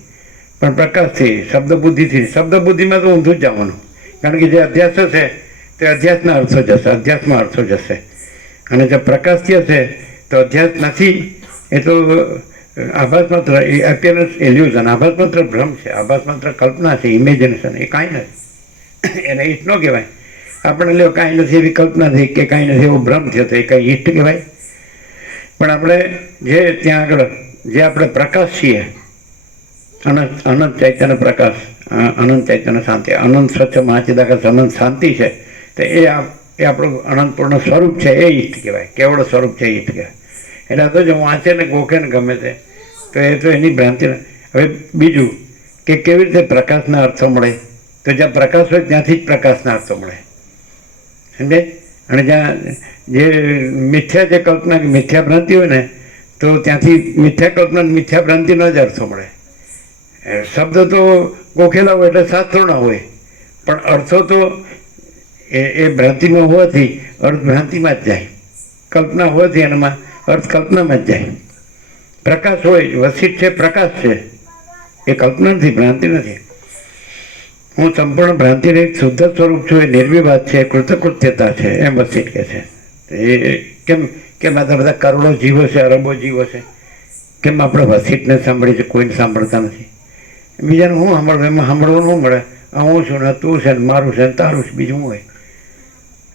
પણ પ્રકાશથી, શબ્દબુદ્ધિથી. શબ્દબુદ્ધિમાં તો ઊંધું જ જવાનું, કારણ કે જે અધ્યાસો છે તે અધ્યાસના અર્થો જશે, અધ્યાસમાં અર્થો જશે. અને જો પ્રકાશથી હશે તો અધ્યાસ નથી, એ તો આભાસ માત્ર એપિયરન્સ ઇલ્યુઝન, આભાસ માત્ર ભ્રમ છે, આભાસ માત્ર કલ્પના છે, ઇમેજિનેશન, એ કાંઈ નથી. એને ઈષ્ટ ન કહેવાય. આપણે લ્યો કાંઈ નથી એવી કલ્પના થઈ કે કાંઈ નથી એવો ભ્રમ થયો તો એ કાંઈ ઈષ્ટ કહેવાય? પણ આપણે જે ત્યાં આગળ જે આપણે પ્રકાશ છીએ, અનંત ચૈતન્ય પ્રકાશ, અનંત ચૈતન્ય શાંતિ, અનંત સ્વચ્છ મહાચિદાકાશ અનંત શાંતિ છે, તો એ આપણું અનંતપૂર્ણ સ્વરૂપ છે, એ ઈષ્ટ કહેવાય. કેવળ સ્વરૂપ છે, ઈષ્ટ કહેવાય. એટલે આ તો જો વાંચે ને ગોખે ને ગમે તે, તો એ તો એની ભ્રાંતિ. હવે બીજું કે કેવી રીતે પ્રકાશના અર્થો મળે, તો જ્યાં પ્રકાશ હોય ત્યાંથી જ પ્રકાશના અર્થો મળે, સમજે? અને જ્યાં જે મિથ્યા જે કલ્પના કે મિથ્યા ભ્રાંતિ હોય ને, તો ત્યાંથી મિથ્યા કલ્પના મિથ્યા ભ્રાંતિના જ અર્થો મળે. શબ્દ તો ગોખેલા હોય એટલે શાસ્ત્રોના હોય, પણ અર્થો તો એ ભ્રાંતિમાં હોવાથી અર્થ ભ્રાંતિમાં જ જાય, કલ્પના હોવાથી એનામાં અર્થ કલ્પનામાં જ જાય. પ્રકાશ હોય, વસિત છે, પ્રકાશ છે, એ કલ્પના નથી, ભ્રાંતિ નથી. હું સંપૂર્ણ ભ્રાંતિ રહિત શુદ્ધ સ્વરૂપ છું, એ નિર્વિવાદ છે, કૃતકૃત્યતા છે, એમ વસિત કહે છે. એ કેમ આ બધા કરોડો જીવો છે, અરબો જીવો છે, કેમ આપણે વસિતને સાંભળીએ છીએ, કોઈને સાંભળતા નથી? બીજાને હું સાંભળવું? એમાં સાંભળવાનું શું મળે? આ હું છું ને તું છે ને મારું છે ને તારું છે, બીજું શું હોય?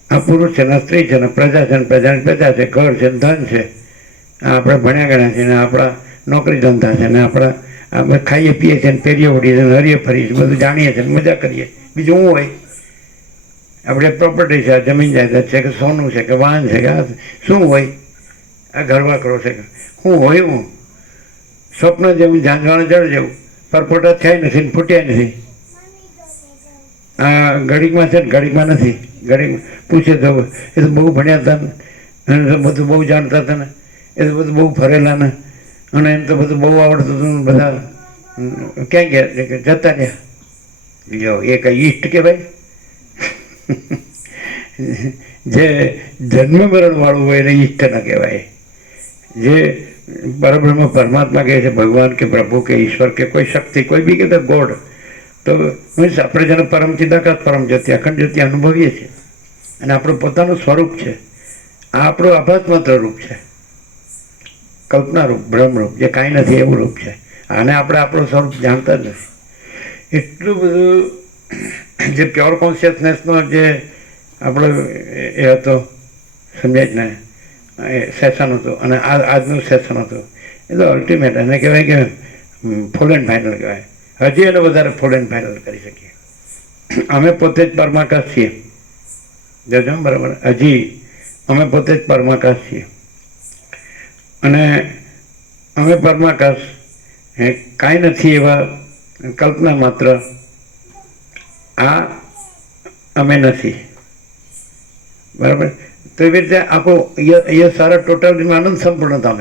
આ પુરુષ છે ને સ્ત્રી છે ને પ્રજા છે ને પ્રજાની પ્રજા છે, ઘર છે ને ધન છે, આપણે ભણ્યા ગણ્યા છે ને આપણા નોકરી ધંધા છે ને આપણા આપણે ખાઈએ પીએ છીએ ને પહેરીએ ઓઢીએ છીએ ને હરીએ ફરીએ છીએ, બધું જાણીએ છીએ ને મજા કરીએ, બીજું શું હોય? આપણે પ્રોપર્ટી છે, જમીન જાયદાદ છે કે સોનું છે કે વાહન છે કે આ શું હોય? આ ઘરવાકડો છે કે શું હોય? હું સ્વપ્ન જેવું, ઝાંઝવાણા જળ જેવું, પરપોટા થયા નથી ને ફૂટ્યા નથી. આ ઘડીકમાં છે ને ઘડીકમાં નથી. ઘડીક પૂછે તો એ તો બહુ ભણ્યા હતા ને, એને તો બધું બહુ જાણતા હતા ને, એ તો બધું બહુ ફરેલા ને, અને એને તો બધું બહુ આવડતું હતું ને, બધા ક્યાં ગયા? જતા રહ્યા. જો એ કંઈ ઈષ્ટ કહેવાય? જે જન્મ મરણ વાળું હોય એને ઈષ્ટ ન કહેવાય. જે પરબ્રહ્મ પરમાત્મા કહે છે, ભગવાન કે પ્રભુ કે ઈશ્વર કે કોઈ શક્તિ, કોઈ બી કે ગોડ, તો મીન્સ આપણે જેને પરમ ચિદાકાશ, પરમ જ્યોતિ, અખંડ જ્યોતિ અનુભવીએ છીએ, અને આપણું પોતાનું સ્વરૂપ છે. આ આપણું આભાસ માત્ર રૂપ છે, કલ્પના રૂપ, ભ્રમરૂપ, જે કાંઈ નથી એવું રૂપ છે. આને આપણે આપણું સ્વરૂપ જાણતા જ નથી. એટલું બધું જે પ્યોર કોન્શિયસનેસનો જે આપણો એ હતો, સમજાય જ ને, એ સેશન હતું, અને આજનું સેશન હતું, એ તો અલ્ટિમેટ, એને કહેવાય કે ફૂલ એન્ડ ફાઇનલ કહેવાય. હજી એને વધારે ફૂલ એન્ડ ફાઇનલ કરી શકીએ. અમે પોતે જ પરમાકાશ છીએ, જોજો બરાબર, હજી અમે પોતે જ પરમાકાશ છીએ, અને અમે પરમાકાશ કાંઈ નથી એવા કલ્પના માત્ર, આ અમે નથી, બરાબર? તો એવી રીતે આપણું એ સારા ટોટલ આનંદ સંપૂર્ણતા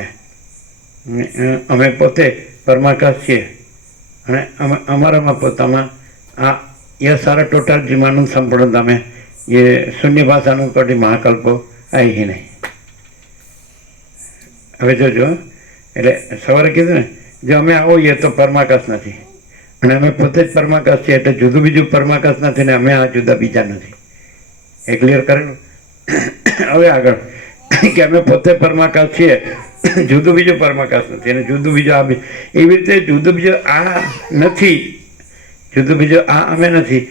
અમે પોતે પરમાકાશ છીએ, અને અમારામાં પોતામાં આ એ સારા ટોટલ જીમાનંદ સંપૂર્ણતા અમે એ શૂન્ય ભાષાનું કટી મહાકલ્પો આવી નહીં. હવે જોજો, એટલે સવારે કીધું ને, જો અમે આવીએ તો પરમાકાશ નથી, અને અમે પોતે જ પરમાકાશ છીએ, એટલે જુદું બીજું પરમાકાશ નથી ને અમે આ જુદા બીજા નથી. એ ક્લિયર કરેલું? હવે આગળ કે અમે પોતે પરમાકાશ છીએ, જુદું બીજું પરમાકાશ નથી, અને જુદું બીજું આ, એવી રીતે જુદું બીજું આ નથી, જુદું બીજું આ અમે નથી,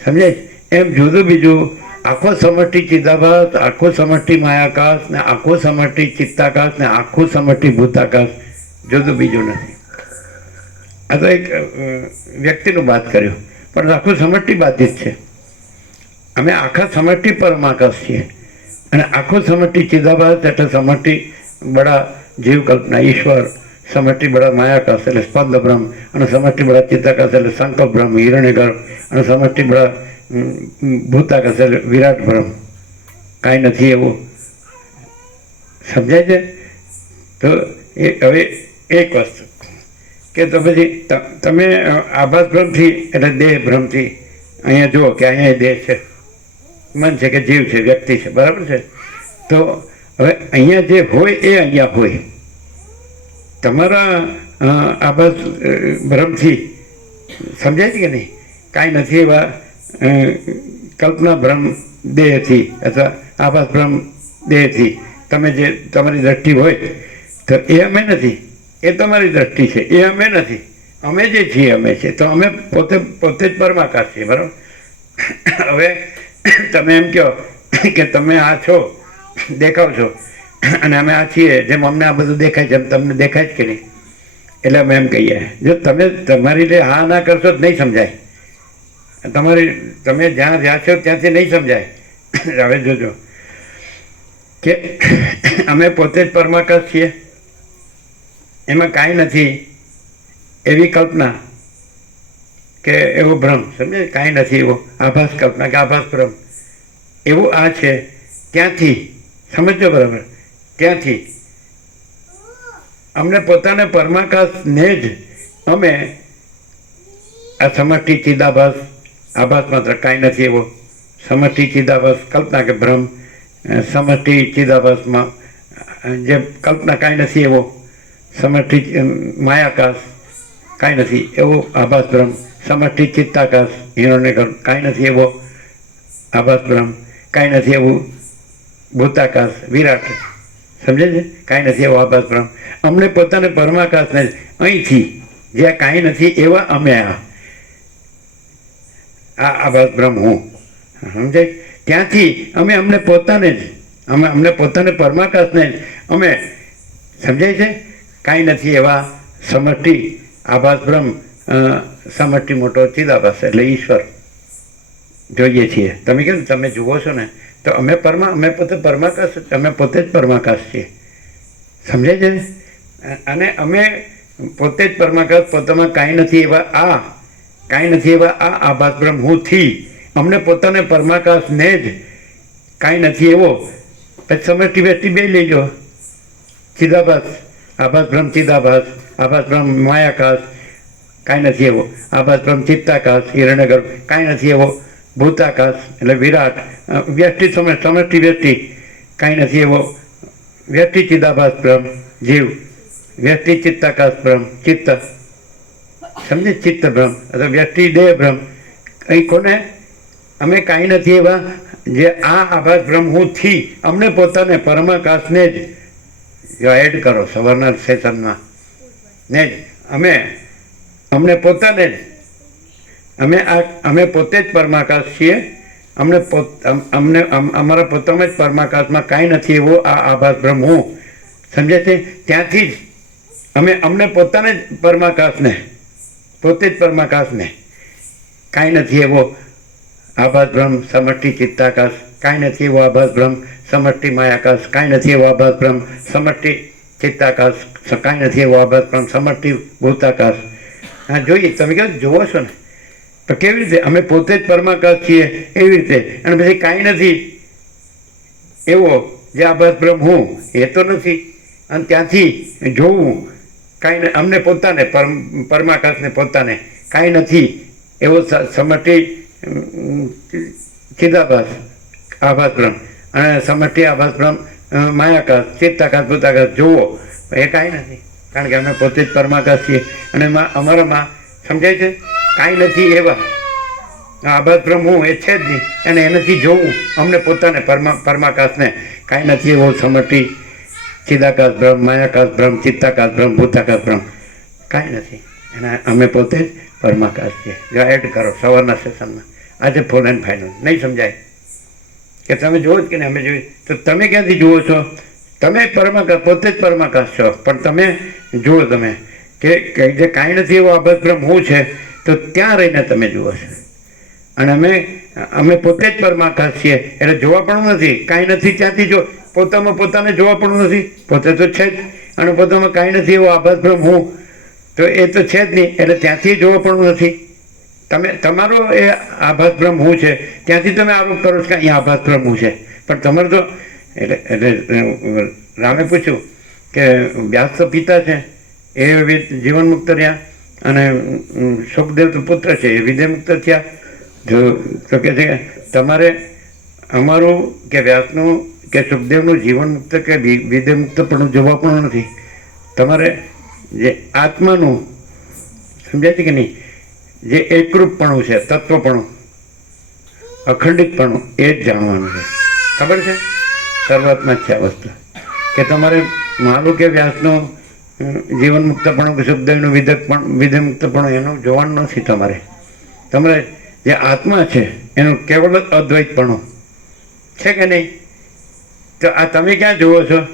સમજાય? એમ જુદું બીજું આખો સમષ્ટિ ચિદાભાસ, આખો સમષ્ટિ માયાકાશ ને આખો સમષ્ટિ ચિત્તાકાશ ને આખું સમષ્ટિ ભૂતાકાશ, જુદું બીજું નથી. આ તો એક વ્યક્તિનું વાત કર્યું, પણ આખું સમષ્ટિ બાધિત છે. અમે આખા સમષ્ટિ પરમાકાશ છીએ, અને આખું સમષ્ટિ ચિદાભાસ એટલે સમષ્ટિ બડા જીવ કલ્પના ઈશ્વર, સમષ્ટિ બડા માયાકાશ એટલે સ્પંદ બ્રહ્મ, અને સમષ્ટિ બડા ચિત્તાકાશ એટલે સંકલ્પ બ્રહ્મ હિરણ્ય ગર્ભ, અને સમષ્ટિ બડા ભૂતાકાશ એટલે વિરાટ બ્રહ્મ, કાંઈ નથી એવું. સમજાય છે? તો એ હવે એક વસ્તુ કે તો પછી તમે આભાસ ભ્રમથી એટલે દેહ ભ્રમથી અહીંયા જુઓ કે અહીંયા દેહ છે, મન છે કે જીવ છે, વ્યક્તિ છે, બરાબર છે? તો હવે અહીંયા જે હોય એ અહીંયા હોય. તમારા આભાસ ભ્રમથી સમજાય છે કે નહીં? કાંઈ નથી એવા કલ્પના ભ્રમ દેહથી અથવા આભાસ ભ્રમ દેહથી તમે જે તમારી દ્રષ્ટિ હોય તો એ અમે નથી, એ તમારી દ્રષ્ટિ છે, એ અમે નથી. અમે જે છીએ અમે છે, તો અમે પોતે જ પરમાકાશ છીએ, બરાબર? હવે તમે એમ કહો કે તમે આ છો, દેખાવ છો, અને અમે આ છીએ, જેમ અમને આ બધું દેખાય છે એમ તમને દેખાય જ કે નહીં? એટલે અમે એમ કહીએ, જો તમે તમારી રીતે હા ના કરશો તો નહીં સમજાય. તમે જ્યાં રહ્યા છો ત્યાંથી નહીં સમજાય. હવે જોજો કે અમે પોતે જ પરમાકાશ છીએ, એમાં કાંઈ નથી એવી કલ્પના કે એવો ભ્રમ, સમજે? કાંઈ નથી એવો આભાસ કલ્પના કે આભાસ ભ્રમ, એવું આ છે. ત્યાંથી સમજો બરાબર, ત્યાંથી અમને પોતાને પરમાકાશને જ અમે આ સમષ્ટિ ચિદાભાસ, આભાસ માત્ર કાંઈ નથી એવો સમષ્ટિ ચિદાભાસ કલ્પના કે ભ્રમ, સમષ્ટિ ચિદાભાસમાં જે કલ્પના કાંઈ નથી એવો સમષ્ટિ માયાકાશ કાંઈ નથી એવો આભાસ ભ્રમ, સમષ્ટિ ચિત્તાકાશ હિરણ્યગર્ભ કાંઈ નથી એવો આભાસ ભ્રમ, કાંઈ નથી એવું ભૂતાકાશ વિરાટ, સમજે છે? કાંઈ નથી એવો આભાસ ભ્રમ. અમને પોતાને પરમાકાશને જ અહીંથી જ્યાં કાંઈ નથી એવા અમે આ આભાસ ભ્રમ હું, સમજાય? ત્યાંથી અમે અમને પોતાને જ અમને પોતાને પરમાકાશને જ અમે, સમજાય છે? કાંઈ નથી એવા સમષ્ટિ આભાસ ભ્રમ, સમષ્ટિ મોટો ચિદાભાસ એટલે ઈશ્વર જોઈએ છીએ. તમે કેમ તમે જુઓ છો ને, તો અમે પોતે પરમાકાશ, અમે પોતે જ પરમાકાશ છીએ, સમજાય છે? અને અમે પોતે જ પરમાકાશ, પોતામાં કાંઈ નથી એવા કાંઈ નથી એવા આભાસ બ્રહ્મ હુંથી અમને પોતાને પરમાકાશને જ કાંઈ નથી એવો. પછી સમષ્ટિ વ્યષ્ટિ બે લઈ લો, ચિદાભાસ, આભાસ બ્રહ્મ ચિદાભાસ, આભાસ બ્રહ્મ માયાકાશ કાંઈ નથી એવો, આભાસ બ્રહ્મ ચિત્તાકાશ હિરણ્યગર્ભ કાંઈ નથી એવો, ભૂતાકાશ એટલે વિરાટ, વ્યષ્ટિ સમષ્ટિ વ્યષ્ટિ કાંઈ નથી એવો, વ્યષ્ટિ ચિદાભાસ બ્રહ્મ જીવ, વ્યષ્ટિ ચિત્તાકાશ બ્રહ્મ ચિત્ત, સમજે? ચિત્ત બ્રહ્મ અથવા વ્યષ્ટિ દેહ બ્રહ્મ. અહીં કોને અમે કાંઈ નથી એવા જે આ આભાસ બ્રહ્મ હુંથી અમને પોતાને પરમાકાશને જ જો એડ કરો સવારના સેશનમાં ને જ અમને પોતાને જ અમે પોતે જ પરમાકાશ છીએ. અમને અમારા પોતામાં જ પરમાકાશમાં કાંઈ નથી એવો આ આભાસ બ્રહ્મ હું, સમજે છે? ત્યાંથી જ અમને પોતાને જ પરમાકાશને, પોતે જ પરમાકાશને કાંઈ નથી એવો આભાસ બ્રહ્મ સમષ્ટિ ચિત્તાકાશ, કાંઈ નથી એવો આભાસ બ્રહ્મ સમષ્ટિ માયાકાશ, કાંઈ નથી એવો આભાસ બ્રહ્મ સમષ્ટિ ચિત્તાકાશ, કાંઈ નથી એવો આભાસ બ્રહ્મ સમષ્ટિ ભૂતાકાશ. હા જોઈએ, તમે કેમ જુઓ છો ને? પણ કેવી રીતે અમે પોતે જ પરમાકાશ છીએ એવી રીતે, અને પછી કાંઈ નથી એવો જે આભાસ બ્રહ્મ હું એ તો નથી. અને ત્યાંથી જોવું કાંઈ અમને પોતાને પરમાકાશને પોતાને કાંઈ નથી એવો સમષ્ટિ ચિદાભાસ આભાસ બ્રહ્મ અને સમષ્ટિ આભાસ બ્રહ્મ માયાકાશ ચિત્તાકાશ ભૂતાકાશ જોવો એ કાંઈ નથી, કારણ કે અમે પોતે જ પરમાકાશ છીએ. અને અમારામાં સમજાય છે કાંઈ નથી એવા આભાસ બ્રહ્મ હું એ છે જ નહીં, અને એનાથી જોવું અમને પોતાને પરમાકાશને કાંઈ નથી એવો સમષ્ટિ ચિદાકાશ બ્રહ્મ માયાકાશ બ્રહ્મ ચિત્તાકાશ બ્રહ્મ ભૂતાકાશ બ્રહ્મ કાંઈ નથી, અને અમે પોતે જ પરમાકાશ છીએ. જો એડ કરો સવારના સેશનમાં, આજે ફૂલ એન્ડ ફાઇનલ. નહીં સમજાય કે તમે જુઓ જ કે નહીં? અમે જોઈએ તો તમે ક્યાંથી જુઓ છો? તમે પરમાકાશ, પોતે જ પરમાકાશ છો, પણ તમે જુઓ તમે કે જે કાંઈ નથી એવો આભાસ બ્રહ્મ હું છે, તો ત્યાં રહીને તમે જુઓ છો. અને અમે પોતે જ પરમાકાશ છીએ એટલે જોવા પણ નથી, કાંઈ નથી ત્યાંથી જો પોતામાં પોતાને જોવા પણ નથી, પોતે તો છે જ, અને પોતામાં કાંઈ નથી એવો આભાસ બ્રહ્મ હું, તો એ તો છે જ નહીં એટલે ત્યાંથી જોવા પણ નથી. તમારો એ આભાસ બ્રહ્મ હું છે ત્યાંથી તમે આરોપ કરો છો કે અહીંયા આભાસ બ્રહ્મ હું છે, પણ તમારે તો એટલે રામે પૂછ્યું કે વ્યાસ તો પિતા છે એ જીવન મુક્ત રહ્યા અને સુખદેવ તો પુત્ર છે એ વિદેહ મુક્ત થયા. તો કહે છે કે તમારે અમારું કે વ્યાસનું કે સુખદેવનું જીવન મુક્ત કે વિદેહ મુક્ત પણ જોવા પણ નથી. તમારે જે આત્માનું સમજાય છે કે નહીં, જે એકરૂપપણું છે, તત્વપણું, અખંડિતપણું, એ જ જાણવાનું છે. ખબર છે શરૂઆતમાં જ છે આ વસ્તુ કે તમારે મારું કે વ્યાસનું જીવન મુક્તપણું કે સુખદેવનું વિદેહ મુક્તપણું એનું જોવાનું નથી. તમારે જે આત્મા છે એનું કેવલ અદ્વૈતપણું છે કે નહીં. તો આ તમે ક્યાં જુઓ છો?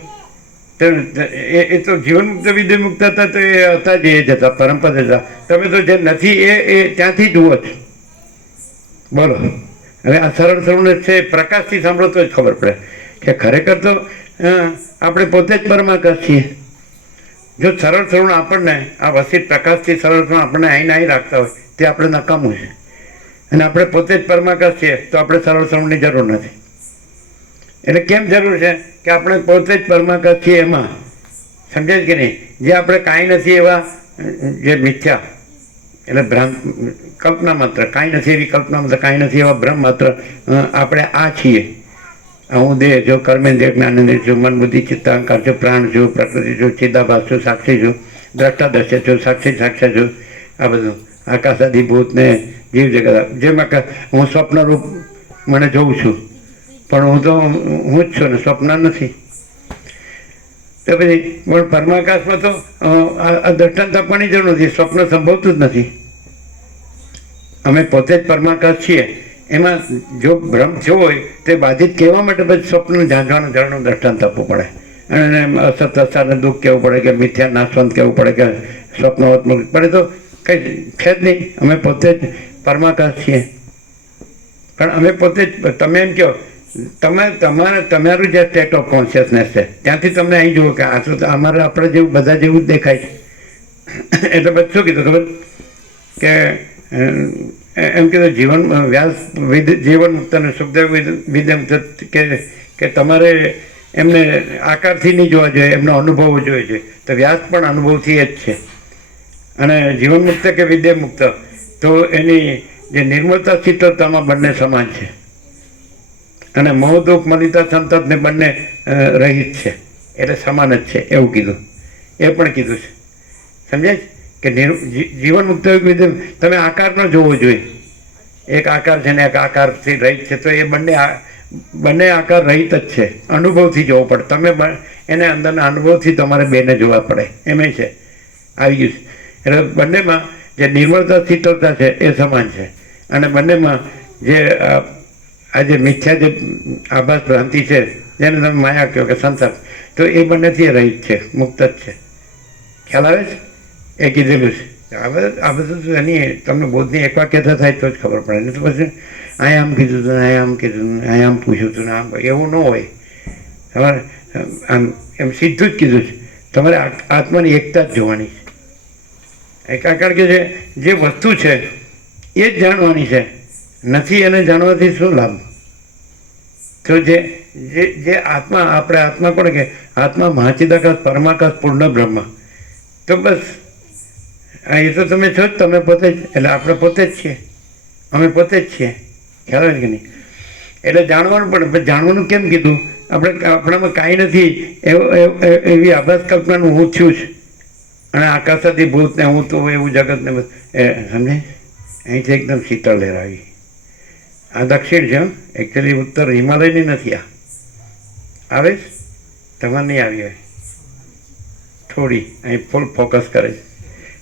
એ તો જીવન મુક્ત વિદેહ મુક્ત હતા તો એ હતા જ એ જ હતા, પરંપરા હતા. તમે તો જે નથી એ ત્યાંથી જુઓ છો. બોલો હવે આ સરળ સરળ છે, પ્રકાશથી સાંભળો તો જ ખબર પડે કે ખરેખર તો આપણે પોતે જ પરમાકાશ છીએ. જો સરળ સરળ આપણને આ વસિત પ્રકાશથી સરળ સરળ આપણને અહીં રાખતા હોય તે આપણે નકામું છે. અને આપણે પોતે જ પરમાકાશ છીએ તો આપણે સરળ સરળની જરૂર નથી. એટલે કેમ જરૂર છે કે આપણે પોતે જ પરમાકાશ છીએ એમાં, સમજાય કે નહીં. જે આપણે કાંઈ નથી એવા જે મિથ્યા એટલે ભ્રાંત કલ્પના માત્ર, કાંઈ નથી એવી કલ્પના માત્ર, કાંઈ નથી એવા ભ્રમ માત્ર આપણે આ છીએ. હું દેહ છું, કર્મેન્દ્રિય જ્ઞાનેન્દ્રિય છું, મન બુદ્ધિ ચિત્ત અહંકાર છું, પ્રાણ છું, પ્રકૃતિ છું, ચિદાભાસ છું, સાક્ષી છું, દ્રષ્ટા દ્રશ્ય છું, સાક્ષી સાક્ષ્ય છું. આ બધું આકાશાદિભૂત ને જીવ જગત, જેમાં હું સ્વપ્નરૂપ મને જોઉં છું પણ હું તો હું જ છું ને સ્વપ્ન નથી. તો પછી પણ પરમાકાશમાં તો આ દ્રષ્ટાંત આપવાની જરૂર નથી, સ્વપ્ન સંભવતું જ નથી. અમે પોતે જ પરમાકાશ છીએ. એમાં જો ભ્રમ થયો હોય તે બાધિત કહેવા માટે પછી સ્વપ્ન ઝાંઝવાનું જળનું દ્રષ્ટાંત આપવું પડે અને અસત અસારને દુઃખ કહેવું પડે કે મિથ્યા નાશવંત કહેવું પડે કે સ્વપ્નવત્મક પડે તો કંઈ છે જ નહીં. અમે પોતે જ પરમાકાશ છીએ. પણ અમે પોતે જ, તમે એમ કહો તમારું જે સ્ટેટ ઓફ કોન્શિયસનેસ છે ત્યાંથી તમને અહીં જુઓ કે આ તો અમારે આપણે જેવું બધા જેવું જ દેખાય છે. એટલે પછી શું કીધું ખબર કે એમ કીધું જીવન વ્યાસ જીવન મુક્ત અને સુખદેવ વિદેહ મુક્ત કે તમારે એમને આકારથી નહીં જોવા જોઈએ, એમનો અનુભવ જોઈએ છે. તો વ્યાસ પણ અનુભવથી એ જ છે. અને જીવન મુક્ત કે વિદેહ મુક્ત તો એની જે નિર્મળતા શીતળતામાં બંને સમાન છે. અને મોહ દુઃખ મલિતા સંતતને બંને રહિત છે એટલે સમાન જ છે એવું કીધું. એ પણ કીધું છે, સમજાય કે જીવન મુક્ત વિદેહ તમે આકાર ન જોવો જોઈએ. એક આકાર છે ને એક આકારથી રહિત છે તો એ બંને આકાર રહિત જ છે. અનુભવથી જોવો પડે. તમે એને અંદરના અનુભવથી તમારે બેને જોવા પડે એમ છે. આવી ગયું છે. એટલે બંનેમાં જે નિર્મળતા શીતળતા છે એ સમાન છે. અને બંનેમાં જે આ જે મિથ્યા જે આભાસ ભ્રાંતિ છે જેને તમે માયા કહો કે સંસાર, તો એ બંનેથી રહિત છે, મુક્ત જ છે. ખ્યાલ આવે છે? એ કીધેલું છે. આ બધું એની તમને બોધની એક વાક્યતા થાય તો જ ખબર પડે. નહીં તો પછી અહીંયા આમ કીધું હતું, અહીંયા આમ કીધું, અહીંયા આમ પૂછ્યું હતું ને આમ, એવું ન હોય. તમારે આમ એમ સીધું જ કીધું છે. તમારે આત્માની એકતા જ જોવાની છે. કારણ કે જે વસ્તુ છે એ જ જાણવાની છે. નથી એને જાણવાથી શું લાભ? તો જે આત્મા, આપણે આત્મા કોને કે આત્મા મહાચિદાકાશ પરમાકાશ પૂર્ણ બ્રહ્મ. તો બસ એ તો તમે છો જ, તમે પોતે જ. એટલે આપણે પોતે જ છીએ, અમે પોતે જ છીએ. ખ્યાલ આવે કે નહીં? એટલે જાણવાનું પણ જાણવાનું કેમ કીધું? આપણામાં કાંઈ નથી એવી આભાસ કલ્પનાનું હું થયું છે. અને આકાશાથી ભૂત ને હું તો એવું જગત ને સમજાય. અહીંથી એકદમ શીતળ લહેર આવી. આ દક્ષિણ છે, એકચ્યુઅલી ઉત્તર હિમાલયની નથી. આ આવે તમારે નહીં આવી હોય થોડી. અહીં ફૂલ ફોકસ કરે છે.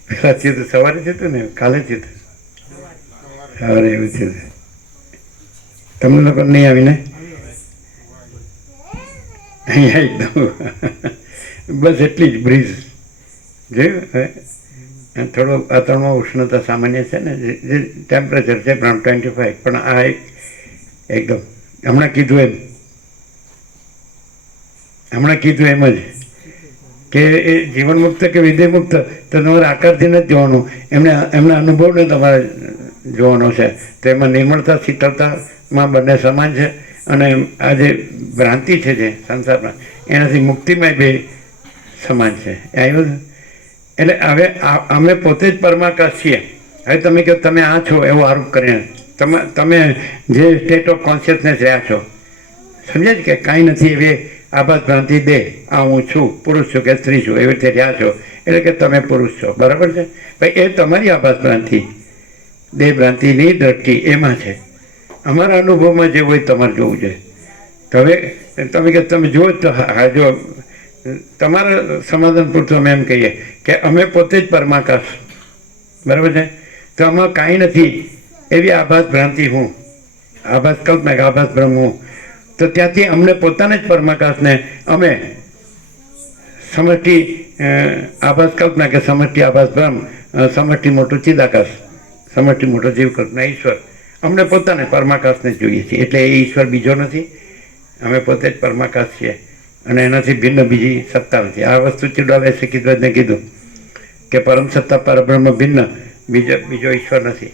પેલા થયું હતું સવારે થયું હતું ને કાલે થયું હતું સવારે એવું થયું હતું. તમને લોકો નહીં આવીને અહીંયા એકદમ બસ એટલી જ બ્રીઝ જોયું. હવે થોડો વાતાવરણમાં ઉષ્ણતા સામાન્ય છે ને, જે ટેમ્પરેચર છે પણ 25, પણ આ એકદમ હમણાં કીધું એમ જ કે એ જીવન મુક્ત કે વિદેહ મુક્ત તો તમારે આકારથી નથી જોવાનું, એમના અનુભવને તમારે જોવાનો છે. તો એમાં નિર્મળતા શીતળતામાં બંને સમાન છે. અને આ જે ભ્રાંતિ છે જે સંસારમાં એનાથી મુક્તિમય બે સમાન છે. આવ્યું? એટલે હવે અમે પોતે જ પરમાકાશ છીએ. હવે તમે કહો તમે આ છો એવો આરોપ કરીને તમે જે સ્ટેટ ઓફ કોન્શિયસનેસ રહ્યા છો, સમજે જ કે કાંઈ નથી એવી આભાસ ભ્રાંતિ દે, આ હું છું, પુરુષ છું કે સ્ત્રી છું, એવી રીતે રહ્યા છો એટલે કે તમે પુરુષ છો. બરાબર છે ભાઈ? એ તમારી આભાસ ભ્રાંતિ, દેહ ભ્રાંતિની દ્રષ્ટિ એમાં છે. અમારા અનુભવમાં જે હોય તમારે જોવું છે. તો હવે તમે કે તમે જુઓ તો હા, જો તમારા સમાધાન પૂરતું અમે એમ કહીએ કે અમે પોતે જ પરમાકાશ. બરાબર છે? તો આમાં કાંઈ નથી એવી આભાસ ભ્રાંતિ હું, આભાસ કલ્પના કે આભાસ બ્રહ્મ હું. તો ત્યાંથી અમને પોતાને જ પરમાકાશને અમે સમષ્ટિ આભાસ કલ્પના કે સમષ્ટિ આભાસ બ્રહ્મ, સમષ્ટિ મોટું ચિદાકાશ, સમષ્ટિ મોટો જીવ કલ્પના ઈશ્વર, અમને પોતાને પરમાકાશને જ જોઈએ છીએ. એટલે એ ઈશ્વર બીજો નથી, અમે પોતે જ પરમાકાશ છીએ અને એનાથી ભિન્ન બીજી સત્તા નથી. આ વસ્તુ ચિડાવે શીખિતને કીધું કે પરમ સત્તા પરબ્રહ્મ ભિન્ન, બીજો ઈશ્વર નથી.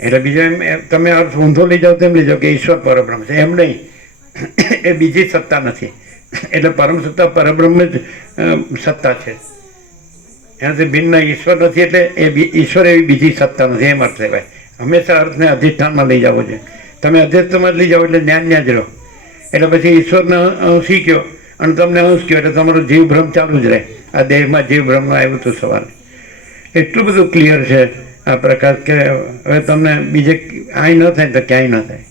એટલે બીજો એમ તમે અર્થ ઊંધો લઈ જાઓ તેમ લઈ જાઓ કે ઈશ્વર પરબ્રહ્મ છે, એમ નહીં. એ બીજી સત્તા નથી. એટલે પરમ સત્તા પરબ્રહ્મ જ સત્તા છે, એનાથી ભિન્ન ઈશ્વર નથી. એટલે એ ઈશ્વર એવી બીજી સત્તા નથી, એમ અર્થ લેવાય. હંમેશા અર્થને અધિષ્ઠાનમાં લઈ જાવો છે. તમે અધિષ્ઠાનમાં જ લઈ જાઓ એટલે જ્ઞાન જ રહો. એટલે પછી ઈશ્વરને અંશી કહો અને તમને અંશ કહો એટલે તમારો જીવ ભ્રમ ચાલુ જ રહે. આ દેહમાં જીવ ભ્રમનો આવ્યું હતું સવાલ. એટલું બધું ક્લિયર છે આ પ્રકાર કે હવે તમને બીજે અહીં ન થાય તો ક્યાંય ન થાય.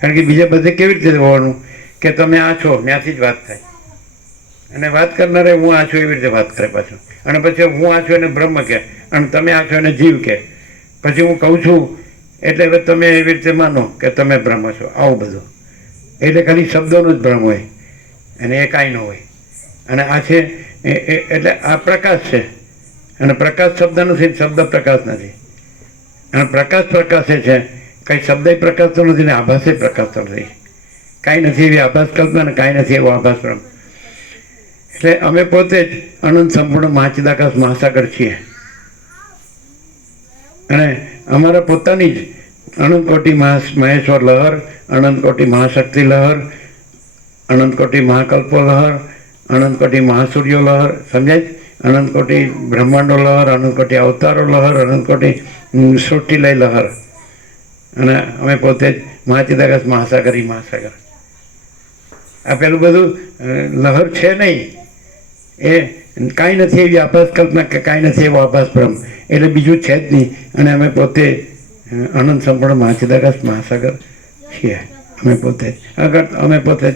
કારણ કે બીજે બધે કેવી રીતે હોવાનું કે તમે આ છો ત્યાંથી જ વાત થાય અને વાત કરનારે હું આ છું એવી રીતે વાત કરે પાછું. અને પછી હું આ છું એને બ્રહ્મ કહે અને તમે આ છો એને જીવ કહે. પછી હું કહું છું એટલે હવે તમે એવી રીતે માનો કે તમે બ્રહ્મ છો. આવું બધું એટલે ખાલી શબ્દોનો જ ભ્રમ હોય અને એ કાંઈ ન હોય. અને આ છે એટલે આ પ્રકાશ છે અને પ્રકાશ શબ્દ નથી, શબ્દ પ્રકાશ નથી. અને પ્રકાશ પ્રકાશે છે, કંઈ શબ્દ પ્રકાશ તો નથી ને આભાસે પ્રકાશ તો નથી. કાંઈ નથી એવી આભાસ કલ્પના ને કાંઈ નથી એવો આભાસ બ્રહ્મ. એટલે અમે પોતે જ અનંત સંપૂર્ણ મહાચિદાકાશ મહાસાગર છીએ અને અમારા પોતાની જ અનંત કોટી મહેશ્વર લહર, અનંત કોટી મહાશક્તિ લહર, અનંત કોટી મહાકલ્પો લહર, અનંત કોટી મહાસૂર્યો લહર, સમજાય? અનંત કોટી બ્રહ્માંડો લહર, અનંત કોટી અવતારો લહર, અનંત કોટી સૃષ્ટિલય લહર. અને અમે પોતે જ મહાચિદાકાશ મહાસાગરી મહાસાગર. આ પેલું બધું લહર છે નહીં, એ કાંઈ નથી એવી આભાસ કલ્પના કે કાંઈ નથી એવો આભાસ બ્રહ્મ. એટલે બીજું છે જ નહીં. અને અમે પોતે અનંત સંપૂર્ણ મહાચિદાકાશ મહાસાગર છીએ. અમે પોતે આગળ અમે પોતે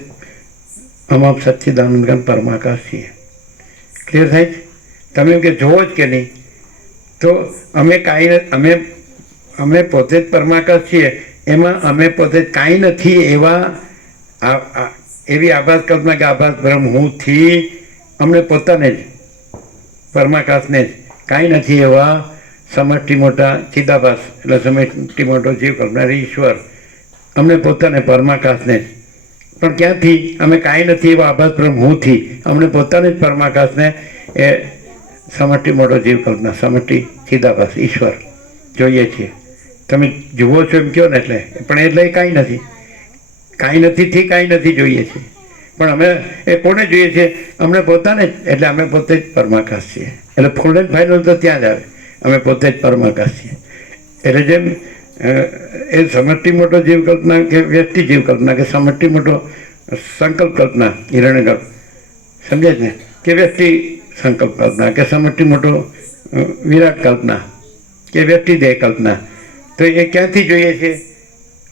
અમાપ સચ્ચિદાનંદ પરમાકાશ છીએ. ક્લિયર થાય? તમે એમ કે જોવો જ કે નહીં, તો અમે અમે પોતે જ પરમાકાશ છીએ. એમાં અમે પોતે કાંઈ નથી એવી આભાસ કલ્પના કે આભાસ બ્રહ્મ હુંથી અમને પોતાને જ પરમાકાશને જ કાંઈ નથી એવા સમષ્ટિ મોટા ચિદાભાસ એટલે સમષ્ટિ મોટો જીવ કલ્પના ઈશ્વર, અમને પોતાને પરમાકાશને જ. પણ ક્યાંથી? અમે કાંઈ નથી એવા આભાસ બ્રહ્મ હુંથી અમને પોતાને જ પરમાકાશને એ સમષ્ટિ મોટો જીવ કલ્પના સમષ્ટિ ચિદાભાસ ઈશ્વર જોઈએ છીએ. તમે જુઓ છો એમ કહો ને એટલે, પણ એટલે કાંઈ નથી, કાંઈ નથીથી કાંઈ નથી જોઈએ છીએ. પણ અમે એ કોને જોઈએ છીએ? અમને પોતાને જ. એટલે અમે પોતે જ પરમાકાશ છીએ. એટલે ફૂલ એન્ડ ફાઇનલ તો ત્યાં જ આવે, અમે પોતે જ પરમાકાશ છીએ. એટલે જેમ એ સમષ્ટિ મોટો જીવ કલ્પના કે વ્યષ્ટિ જીવ કલ્પના કે સમષ્ટિ મોટો સંકલ્પ કલ્પના હિરણ્યગર્ભ, સમજે જ ને? કે વ્યષ્ટિ સંકલ્પ કલ્પના કે સમષ્ટિ મોટો વિરાટ કલ્પના કે વ્યષ્ટિ દેહ કલ્પના, તો એ ક્યાંથી જોઈએ છે?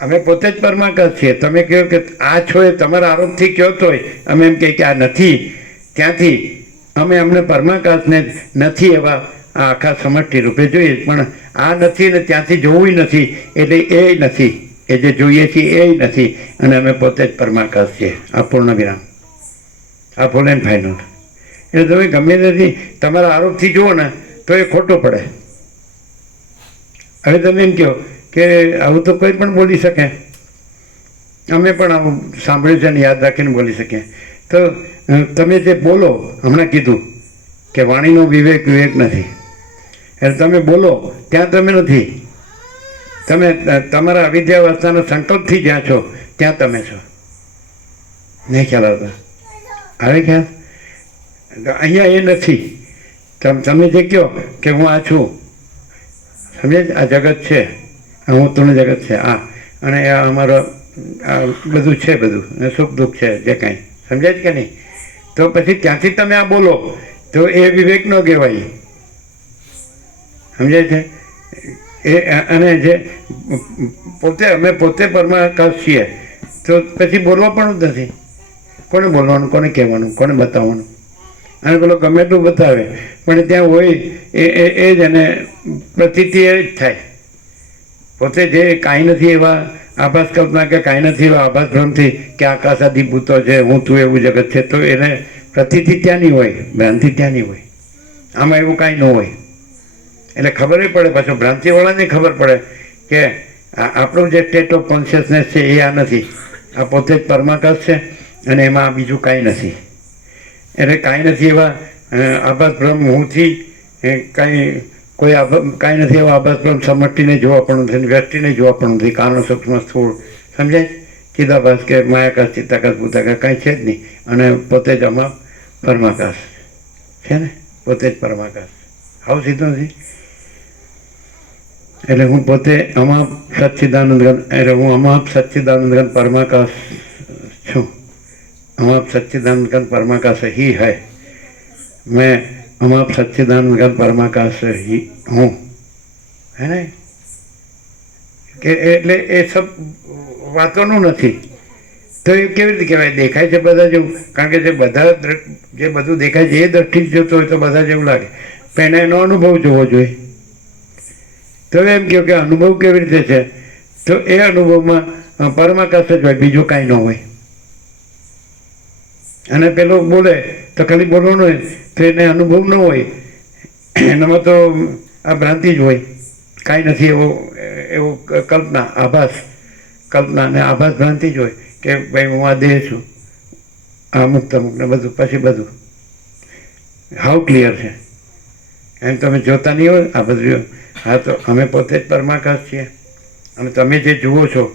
અમે પોતે જ પરમાકાશ છીએ. તમે કહો કે આ છો એ તમારા આરોપથી કહો તોય અમે એમ કહીએ કે આ નથી, ત્યાંથી અમે અમને પરમાકાશને નથી એવા આ આખા સમષ્ટિ રૂપે જોઈએ. પણ આ નથી ને ત્યાંથી જોવું નથી એટલે એ નથી, એ જે જોઈએ છીએ એ નથી. અને અમે પોતે જ પરમાકાશ છીએ. આ પૂર્ણ વિરામ, આ ફૂલ એન્ડ ફાઇનલ. એટલે તમે ગમે તેથી તમારા આરોપથી જુઓ ને તો એ ખોટો પડે. હવે તમે એમ કહો કે આવું તો કોઈ પણ બોલી શકે, અમે પણ આવું સાંભળ્યું છે અને યાદ રાખીને બોલી શકીએ. તો તમે જે બોલો, હમણાં કીધું કે વાણીનો વિવેક નથી, એટલે તમે બોલો ત્યાં તમે નથી. તમે તમારા અવિદ્યાવસ્થાના સંકલ્પથી જ્યાં છો ત્યાં તમે છો. નહીં ખ્યાલ આવતા? આવે ખ્યાલ? તો અહીંયા એ નથી. તમે જે કહો કે હું આ છું, સમજે આ જગત છે, આ હું તું જગત છે આ, અને આ અમારો આ બધું છે, બધું સુખ દુઃખ છે જે કાંઈ, સમજાય કે નહીં? તો પછી ત્યાંથી તમે આ બોલો તો એ વિવેક ન કહેવાય, સમજાય છે? એ અને જે અમે પોતે પરમાકાશ છીએ તો પછી બોલવા પણ જ નથી. કોને બોલવાનું, કોને કહેવાનું, કોને બતાવવાનું? અને પેલો ગમે એટલું બતાવે પણ ત્યાં હોય એ જ, અને પ્રતીતિ એ જ થાય. પોતે જે કાંઈ નથી એવા આભાસ કલ્પના કે કાંઈ નથી એવા આભાસ ભ્રમથી કે આકાશાદી ભૂતો છે, હું તું એવું જગત છે, તો એને પ્રતીતિ ત્યાંની હોય, ભ્રાંતિ ત્યાંની હોય. આમાં એવું કાંઈ ન હોય. એટલે ખબર પડે, પાછું ભ્રાંતિવાળાને ખબર પડે કે આપણું જે સ્ટેટ ઓફ કોન્શિયસનેસ છે એ આ નથી, આ પોતે જ પરમાકાશ છે અને એમાં બીજું કાંઈ નથી. એટલે કાંઈ નથી એવા આભાસ ભ્રમ હુંથી કાંઈ કોઈ કાંઈ નથી એવા આભાસ ભ્રમ સમષ્ટિને જોવા પણ નથી, વ્યક્તિને જોવા પણ નથી, કારણ સૂક્ષ્મ સ્થૂળ, સમજાય? ચિદાભાસ કે માયાકાશ, ચિત્તાકાશ, ભૂતાકાશ કાંઈ છે જ નહીં, અને પોતે જ આમાં પરમાકાશ છે ને, પોતે જ પરમાકાશ. આવું સીધું નથી. એટલે હું પોતે અમાપ સચ્ચિદાનંદગન, એટલે હું અમાપ સચ્ચિદાનંદગન પરમાકાશ છું. અમાપ सच्चिदानंद परमाकाश ही है, मैं અમાપ સચ્ચિદાનંદ પરમાકાશ ही हूँ, है ને? કે એટલે એ સબ વાતોનું નથી. તો એ કેવી રીતે કહેવાય? દેખાય છે બધા જેવું, કારણ કે જે બધું દેખાય છે એ દ્રષ્ટિ જોતો હોય તો બધા જેવું લાગે, પણ એનો અનુભવ જોવો જોઈએ. તો એમ કહો કે અનુભવ કેવી રીતે છે? તો એ અનુભવમાં પરમાકાશ જ હોય, બીજું કાંઈ ન હોય. અને પેલો બોલે તો ખાલી બોલવાનું હોય તો એને અનુભવ ન હોય, એનામાં તો આ ભ્રાંતિ જ હોય, કાંઈ નથી એવું કલ્પના, આભાસ કલ્પના અને આભાસ ભ્રાંતિ જ હોય કે ભાઈ હું આ દેહ છું, આ મુક્ત ને બધું, પછી બધું હાવ ક્લિયર છે. એમ તમે જોતા નહીં હોય આ બધું. હા, તો અમે પોતે જ પરમાકાશ છીએ, અને તમે જે જુઓ છો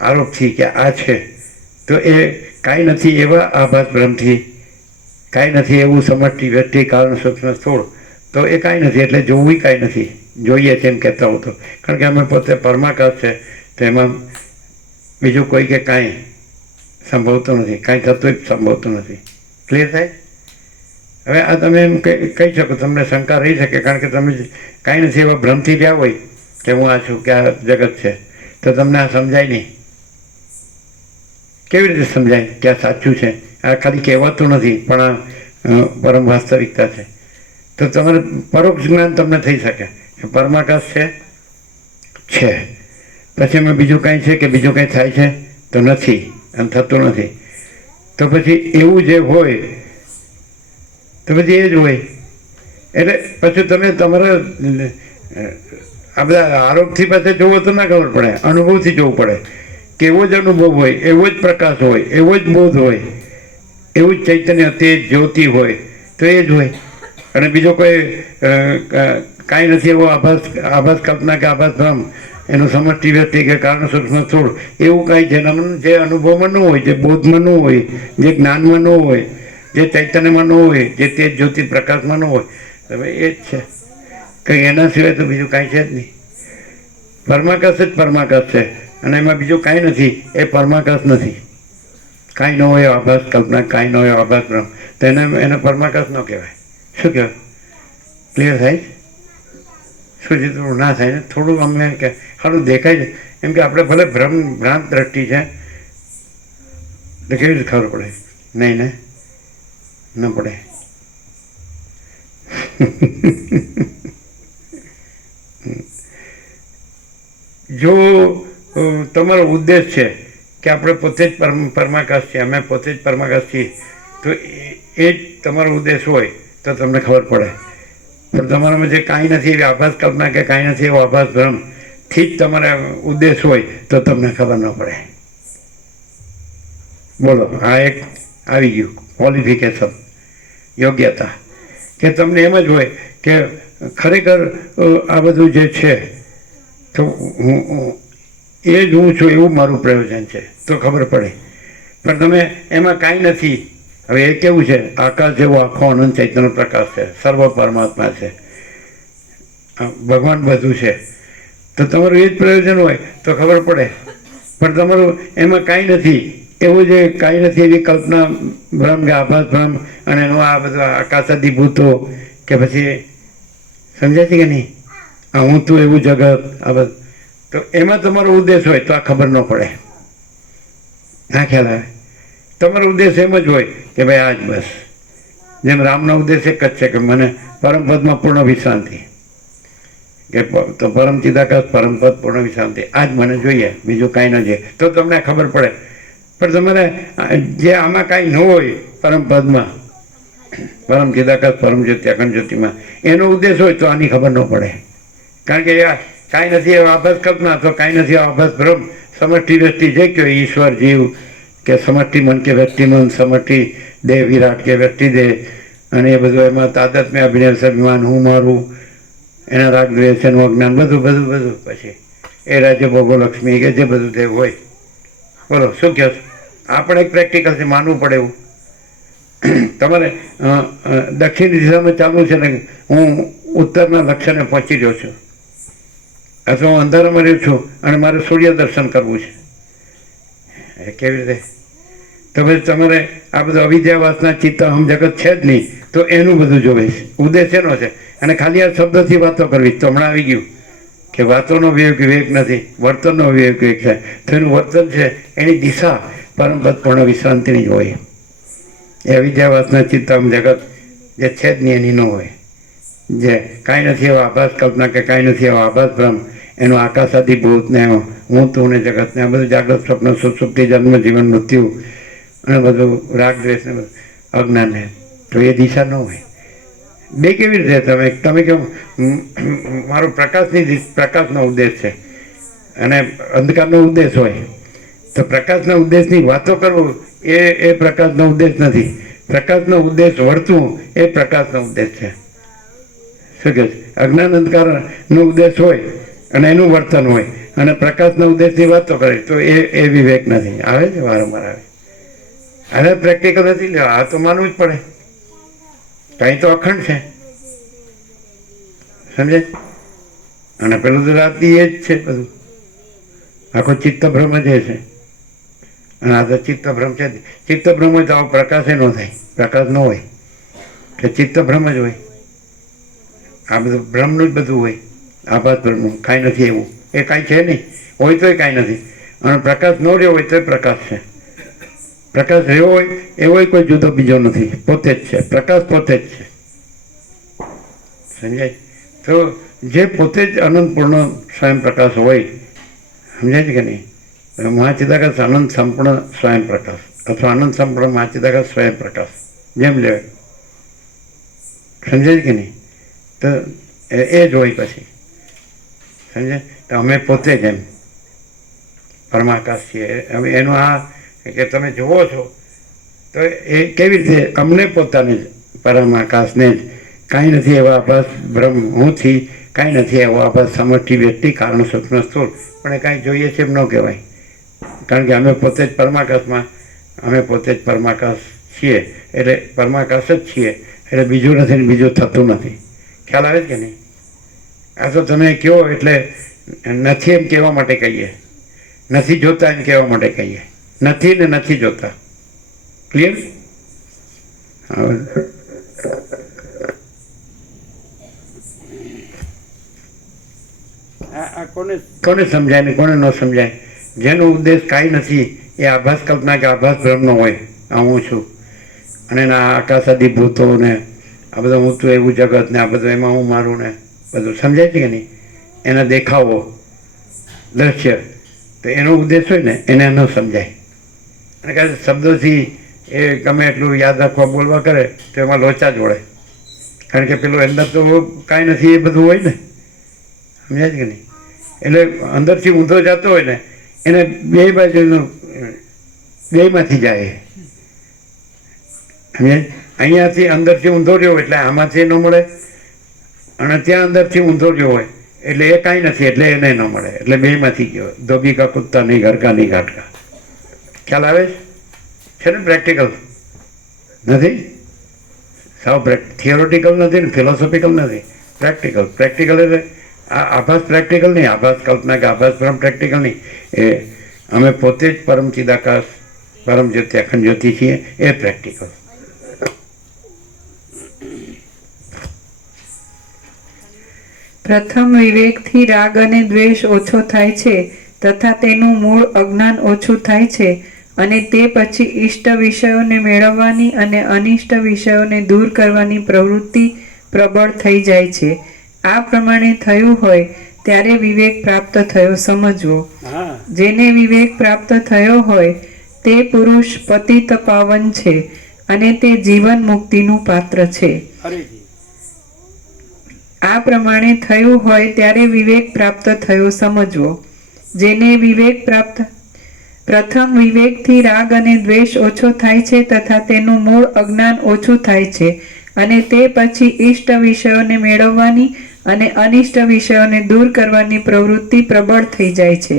આરોપથી કે આ છે, તો એ કાંઈ નથી એવા આભાસ ભ્રમથી, કાંઈ નથી એવું સમષ્ટિ વ્યક્તિ કારણ સૂક્ષ્મ સ્થૂળ, તો એ કાંઈ નથી. એટલે જોવું કાંઈ નથી, જોઈએ છે એમ કહેતા હો તો, કારણ કે અમે પોતે પરમાકાશ છે, તો એમાં બીજું કોઈ કે કાંઈ સંભવતું નથી, કાંઈ થતું જ સંભવતું નથી. ક્લિયર થાય? હવે આ તમે એમ કહી શકો, તમને શંકા રહી શકે, કારણ કે તમે કાંઈ નથી એવા ભ્રમથી ગયા હોય કે હું આ છું, કે આ જગત છે, તો તમને આ સમજાય નહીં. કેવી રીતે સમજાય કે આ સાચું છે? આ ખાલી કહેવાતું નથી, પણ આ પરમ વાસ્તવિકતા છે. તો તમારે પરોક્ષ જ્ઞાન તમને થઈ શકે કે પરમાકાશ છે. પછી એમાં બીજું કાંઈ છે કે બીજું કાંઈ થાય છે? તો નથી, અને થતું નથી. તો પછી એવું જે હોય તો પછી એ જ હોય. એટલે પછી તમે તમારા આ બધા આરોપથી પાસે જોવો તો ના ખબર પડે, અનુભવથી જોવું પડે કે એવો જ અનુભવ હોય, એવો જ પ્રકાશ હોય, એવો જ બોધ હોય, એવું જ ચૈતન્ય, તેજ, જ્યોતિ હોય, તો એ જ હોય. અને બીજો કોઈ કાંઈ નથી એવો આભાસ કલ્પના કે આભાસ ભ્રમ, એનું સમષ્ટિ વ્યક્તિ કે કારણ સૂક્ષ્મ સ્થૂળ, એવું કાંઈ જેનામાં જે અનુભવમાં ન હોય, જે બોધમાં ન હોય, જે જ્ઞાનમાં ન હોય, જે ચૈતન્યમાં ન હોય, જે તેજ જ્યોતિ પ્રકાશમાં ન હોય, હવે એ જ છે. કંઈ એના સિવાય તો બીજું કાંઈ છે જ નહીં. પરમાકાશ જ પરમાકાશ છે, અને એમાં બીજું કાંઈ નથી, એ પરમાકાશ નથી. કાંઈ ન હોય આભાસ કલ્પના, કાંઈ ન હોય આભાસ ભ્રમ, તો એને પરમાકાશ ન કહેવાય. શું કહેવાય? ક્લિયર થાય? શું છે? થોડું ના થાય ને, થોડું અમને કે સારું દેખાય છે એમ કે આપણે ભલે ભ્રાંત દ્રષ્ટિ છે, તો કેવી રીતે ખબર પડે? નહીં ને, ન પડે. જો તમારો ઉદ્દેશ છે કે આપણે પોતે જ પરમાકાશ છીએ, અમે પોતે જ પરમાકાશ છીએ, તો એ જ તમારો ઉદ્દેશ હોય તો તમને ખબર પડે. પણ તમારામાં જે કાંઈ નથી એવી આભાસ કલ્પના કે કાંઈ નથી એવો આભાસ ભ્રમથી જ તમારે ઉદ્દેશ હોય તો તમને ખબર ન પડે. બોલો, આ એક આવી ગયું ક્વોલિફિકેશન, યોગ્યતા, કે તમને એમ જ હોય કે ખરેખર આ બધું જે છે તો એ જ હું છું એવું મારું પ્રયોજન છે, તો ખબર પડે. પણ તમે એમાં કાંઈ નથી હવે એ કેવું છે, આકાશ જેવો આખો અનંત ચૈતન્ય પ્રકાશ છે, સર્વ પરમાત્મા છે, ભગવાન બધું છે. તો તમારું એ જ પ્રયોજન હોય તો ખબર પડે. પણ તમારું એમાં કાંઈ નથી, એવું જે કાંઈ નથી એવી કલ્પના ભ્રમ કે આભાસ ભ્રમ અને એનું આ બધું આકાશાદિભૂતો કે પછી સમજાય છે કે નહીં, આ હું તું એવું જગત આ બધું, તો એમાં તમારો ઉદ્દેશ હોય તો આ ખબર ન પડે, ના ખ્યાલ આવે. તમારો ઉદ્દેશ એમ જ હોય કે ભાઈ આ જ બસ, જેમ રામનો ઉદ્દેશ એક જ છે કે મને પરમપદમાં પૂર્ણ વિશ્રાંતિ, કે તો પરમ ચિદાકાશ પરમપદ પૂર્ણ વિશ્રાંતિ, આ જ મને જોઈએ, બીજું કાંઈ ન જોઈએ, તો તમને ખબર પડે. પણ તમારે જે આમાં કાંઈ ન હોય પરમપદમાં, પરમ ચિદાકાશ પરમ જ્યોતિ અખંડ જ્યોતિમાં, એનો ઉદ્દેશ હોય તો આની ખબર ન પડે. કારણ કે કાંઈ નથી એવા આભાસ કલ્પના, તો કાંઈ નથી એવા આભાસ ભ્રમ, સમષ્ટિ વ્યષ્ટિ જે કહ્યું ઈશ્વર જીવ કે સમષ્ટિ મન કે વ્યક્તિ મન, સમષ્ટિ દેહ વિરાટ કે વ્યક્તિ દેહ, અને એ બધું એમાં તાદાત્મ્ય અભિનય અભિમાન હું મારું, એના રાગ દ્વેષ એનું અજ્ઞાન બધું બધું બધું, પછી એ રાજ્ય ભોગો લક્ષ્મી કે જે બધું દેવ હોય. બોલો શું કહો છો? આ પણ એક પ્રેક્ટિકલ છે, માનવું પડે એવું. તમારે દક્ષિણ દિશામાં ચાલવું છે ને હું ઉત્તરના લક્ષ્યને પહોંચી રહ્યો છું, અથવા હું અંધારામાં રહ્યો છું અને મારે સૂર્ય દર્શન કરવું છે, એ કેવી રીતે? તો પછી તમારે આ બધું અવિદ્યા વાસના ચિત્ત હમ જગત છે જ નહીં, તો એનું બધું જોવે છે, ઉદ્દેશ એનો છે. અને ખાલી આ શબ્દથી વાતો કરવી, તો હમણાં આવી ગયું કે વાતોનો વિવેક નથી, વર્તનનો વિવેક છે. તો એનું વર્તન છે, એની દિશા પરમપદ પૂર્ણ વિશ્રાંતિની જ હોય. એ અવિદ્યા વાસના ચિત્ત હમ જગત જે છે જ નહીં એની ન હોય, જે કાંઈ નથી એવા આભાસ કલ્પના કે કાંઈ નથી એવા આભાસ ભ્રમ, એનું આકાશાદિભૂત ને હું તું ને જગત ને આ બધું જાગ્રત સ્વપ્ન સુષુપ્તિ જન્મ જીવન મૃત્યુ અને બધું રાગ દ્વેષ ને બધું અજ્ઞાન ને, તો એ દિશા ન હોય. બે કેવી રીતે તમે કેમ મારો પ્રકાશનો ઉદ્દેશ છે અને અંધકારનો ઉદ્દેશ હોય, તો પ્રકાશના ઉદ્દેશની વાતો કરવું એ પ્રકાશનો ઉદ્દેશ નથી. પ્રકાશનો ઉદ્દેશ વર્તવું એ પ્રકાશનો ઉદ્દેશ છે. શું કહે છે? અજ્ઞાન અંધકારનો ઉદ્દેશ હોય અને એનું વર્તન હોય, અને પ્રકાશના ઉદ્દેશની વાતો કરે તો એ વિવેક નથી. આવે છે વારંવાર આવે. હવે પ્રેક્ટિકલ નથી લેવા, આ તો માનવું જ પડે, કાંઈ તો અખંડ છે, સમજે? અને પેલું તો રાતી એ જ છે, બધું આખો ચિત્તભ્રમ જ છે. અને આ તો ચિત્તભ્રમ છે. ચિત્તભ્રમ હોય તો આવો પ્રકાશ ન થાય, પ્રકાશ ન હોય કે ચિત્તભ્રમ જ હોય. આ બધું ભ્રમનું જ બધું હોય, આભાસ ભ્રમનું, કાંઈ નથી એવું, એ કાંઈ છે નહીં, હોય તોય કાંઈ નથી. અને પ્રકાશ ન રહ્યો હોય તોય પ્રકાશ છે. પ્રકાશ રહ્યો હોય એવો કોઈ જુદો બીજો નથી, પોતે જ છે, પ્રકાશ પોતે જ છે, સમજાય? તો જે પોતે જ અનંતપૂર્ણ સ્વયં પ્રકાશ હોય, સમજાય છે કે નહીં? મહાચિદાકાશ અનંત સંપૂર્ણ સ્વયં પ્રકાશ, અથવા અનંત સંપૂર્ણ મહાચિદાકાશ સ્વયં પ્રકાશ, જેમ લેવાય, સમજાય કે નહીં? તો એ જ હોય પછી, સમજાય? તો અમે પોતે જ એમ પરમાકાશ છીએ. હવે એનું આ કે તમે જુઓ છો તો એ કેવી રીતે અમને પોતાને જ પરમાકાશને જ કાંઈ નથી એવા આભાસ ભ્રમ હુંથી, કાંઈ નથી એવો આભાસ સમષ્ટિ વ્યક્તિ કારણ સૂક્ષ્મ સ્થૂળ, પણ એ કાંઈ જોઈએ છે એમ ન કહેવાય. કારણ કે અમે પોતે જ પરમાકાશમાં, અમે પોતે જ પરમાકાશ છીએ, એટલે પરમાકાશ જ છીએ, એટલે બીજું નથી ને બીજું થતું નથી. ખ્યાલ આવે છે કે નહીં? આ તો તમે કહો એટલે નથી એમ કહેવા માટે કહીએ, નથી જોતા એમ કહેવા માટે કહીએ, નથી ને નથી જોતા. ક્લિયર? આ કોને સમજાય ને કોને ન સમજાય? જેનો ઉદ્દેશ કાંઈ નથી, એ આભાસ કલ્પના કે આભાસ ભ્રમનો હોય, આ હું છું, અને એના આકાશાદિભૂતો ને આ બધું હું તું એવું જગત ને આ બધું એમાં હું મારું ને બધું, સમજાય છે કે નહીં? એના દેખાવો દ્રશ્ય, તો એનો ઉદ્દેશ હોય ને એને ન સમજાય. અને કારણ શબ્દોથી એ ગમે એટલું યાદ રાખવા બોલવા કરે તો એમાં લોચા જ વળે. કારણ કે પેલું અંદર તો કાંઈ નથી એ બધું હોય ને, સમજાય છે કે નહીં? એટલે અંદરથી ઊંધો જતો હોય ને એને બે બાજુનું બેમાંથી જાય, સમજાય? અહીંયાથી અંદરથી ઊંધો રહ્યો એટલે આમાંથી ન મળે, અને ત્યાં અંદરથી ઊંધો રહ્યો હોય એટલે એ કાંઈ નથી એટલે એને ન મળે, એટલે બેમાંથી ગયો. ધોબી કા કુત્તા નહીં, ઘર કા નહીં ઘાટકા. ખ્યાલ આવે છે ને? પ્રેક્ટિકલ નથી, સાવ થિયોરિટિકલ નથી ને ફિલોસોફિકલ નથી, પ્રેક્ટિકલ. પ્રેક્ટિકલ એટલે આભાસ પ્રેક્ટિકલ નહીં, આભાસ કલ્પના કે આભાસ પરમ પ્રેક્ટિકલ નહીં. એ અમે પોતે જ પરમ ચિદાકાશ પરમ જ્યોતિ અખંડ જ્યોતિ છીએ, એ પ્રેક્ટિકલ. પ્રથમ વિવેકથી રાગ અને દ્વેષ ઓછો થાય છે તથા તેનું મૂળ અજ્ઞાન ઓછું થાય છે, અને તે પછી ઇષ્ટ વિષયોને મેળવવાની અને અનિષ્ટ વિષયોને દૂર કરવાની પ્રવૃત્તિ પ્રબળ થઈ જાય છે. આ પ્રમાણે થયું હોય ત્યારે વિવેક પ્રાપ્ત થયો સમજવો. જેને વિવેક પ્રાપ્ત થયો હોય તે પુરુષ પતિત પાવન છે અને તે જીવન મુક્તિનું પાત્ર છે. આ પ્રમાણે થયું હોય ત્યારે વિવેક પ્રાપ્ત થયો સમજવો. જેને વિવેક પ્રાપ્ત પ્રથમ વિવેકથી રાગ અને દ્વેષ ઓછો થાય છે તથા તેનું મૂળ અજ્ઞાન ઓછું થાય છે, અને તે પછી ઇષ્ટ વિષયોને મેળવવાની અને અનિષ્ટ વિષયોને દૂર કરવાની પ્રવૃત્તિ પ્રબળ થઈ જાય છે.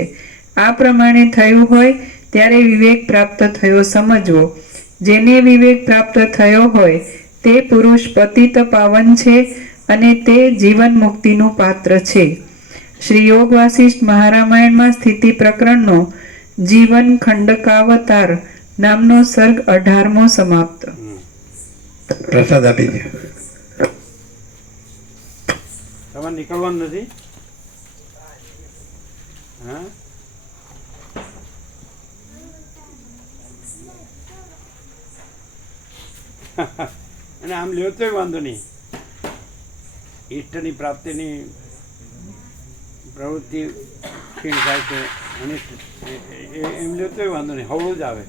આ પ્રમાણે થયું હોય ત્યારે વિવેક પ્રાપ્ત થયો સમજવો. જેને વિવેક પ્રાપ્ત થયો હોય તે પુરુષ પતિત પાવન છે અને તે જીવન મુક્તિનું પાત્ર છે. શ્રી યોગ વાસિષ્ઠ મહારામાયણમાં સ્થિતિ પ્રકરણનો જીવન ખંડકાવતાર નામનો સર્ગ 18મો સમાપ્ત. પ્રસાદ આપી દે. તમારે નીકળવાનું નથી? હા, અને આમ લ્યો તોય વાંધો નહીં. ઈષ્ટની પ્રાપ્તિની પ્રવૃત્તિ ક્ષીણ થાય છે, એમ લ્યો તોય વાંધો નહીં, હવળું જ આવે.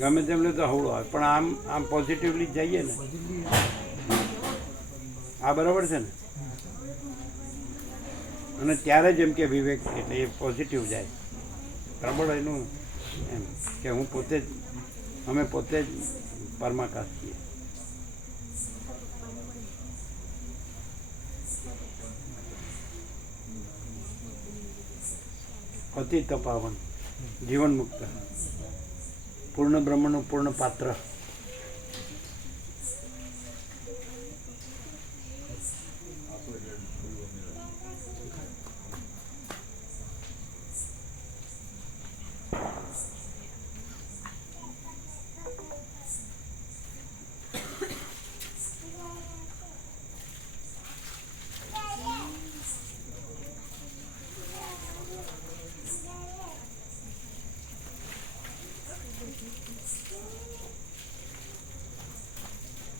ગમે તેમ લે તો હવળું આવે, પણ આમ પોઝિટિવલી જઈએ ને, આ બરાબર છે ને. અને ત્યારે જ એમ કે વિવેક એટલે એ પોઝિટિવ જાય, પ્રબળ એનું એમ કે હું પોતે જ, અમે પોતે જ પરમાકાશ છીએ. પતિત પાવન, જીવન મુક્ત, પૂર્ણ બ્રહ્મનું પૂર્ણ પાત્ર.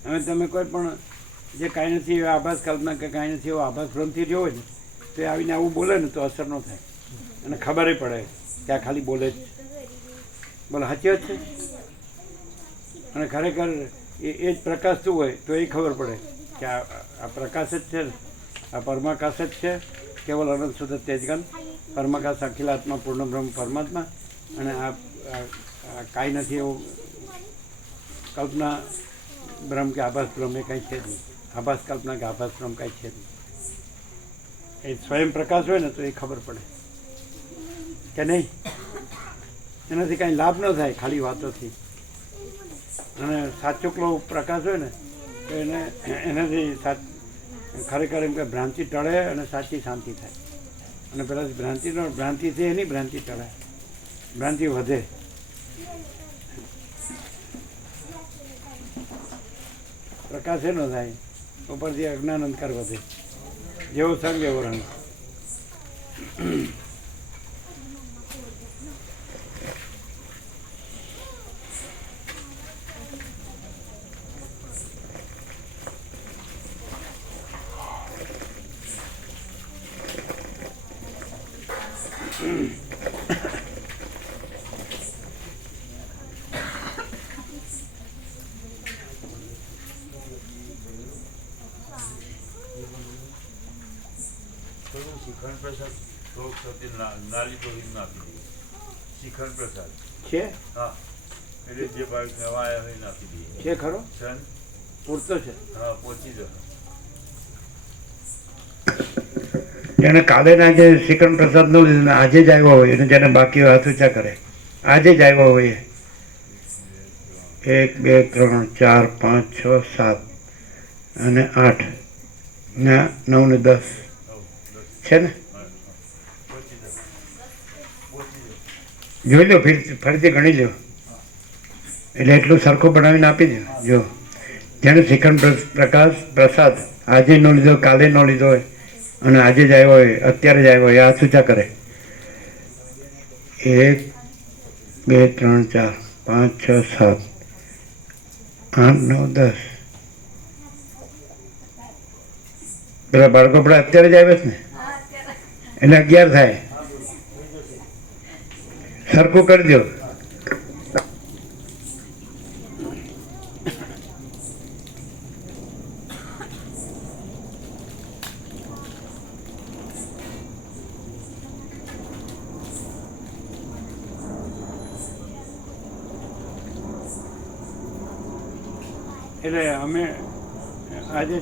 હવે તમે કોઈ પણ જે કાંઈ નથી એવા આભાસ કલ્પના કે કાંઈ નથી એવો આભાસ ભ્રમથી રહ્યો હોય ને, તો એ આવીને આવું બોલે ને તો અસર ન થાય, અને ખબર પડે કે આ ખાલી બોલે જ. બોલો, સાચી વાત છે. અને ખરેખર એ જ પ્રકાશતું હોય તો એ ખબર પડે કે આ પ્રકાશ જ છે, આ પરમાકાશ જ છે, કેવલ અનંત શુદ્ધ તેજગન પરમાકાશ અખિલાત્મા પૂર્ણ બ્રહ્મ પરમાત્મા. અને આ કાંઈ નથી એવું કલ્પના બ્રહ્મ કે આભાસ બ્રહ્મ એ કાંઈ છે જ નહીં. આભાસ કલ્પના કે આભાસ બ્રહ્મ કાંઈ છે જ નહીં. એ સ્વયં પ્રકાશ હોય ને તો એ ખબર પડે કે નહીં, એનાથી કાંઈ લાભ ન થાય ખાલી વાતોથી. અને સાચુકલો પ્રકાશ હોય ને તો એનાથી ખરેખર એમ કે ભ્રાંતિ ટળે અને સાચી શાંતિ થાય. અને પેલા ભ્રાંતિથી એની ભ્રાંતિ ટળે, ભ્રાંતિ વધે. પ્રકાશ એનો થાય, ઉપરથી અજ્ઞાન અંધકાર વધે. જેવો સંગ એવો રંગ. શિખંડ પ્રસાદ થોડોક સાથે નાલી તોડી નાખી દઈએ. શિખંડ પ્રસાદ છે, હા, એટલે જે બાળક નવા આવ્યા હોય નાખી દઈએ. છે ખરો, સન પૂરતો છે. હા, પહોંચી જાઓ. જેને કાલે ના જે શ્રીકૃષ્ણ પ્રસાદ નો લીધો આજે જ આવ્યો હોય, અને જેને બાકી હોય હાથ ઊંચા કરે, આજે જ આવ્યો હોય 1 2 3 4 5 6 7 અને 8 ને 9 ને 10 છે ને? જોઈ લો ફરીથી ગણી લો, એટલે એટલું સરખું બનાવીને આપી દો. જો જેને શ્રીખંડ પ્રકાશ પ્રસાદ આજે ન લીધો, કાલે ન લીધો હોય અને આજે જ આવ્યો હોય, અત્યારે જ આવ્યો હોય, આ સૂચા કરે 1 2 3 4 5 6 7 8 9 10. પેલા બાળકો આપણે અત્યારે જ આવે છે ને, એટલે 11 થાય. સરખું કરી દો. એટલે અમે આજે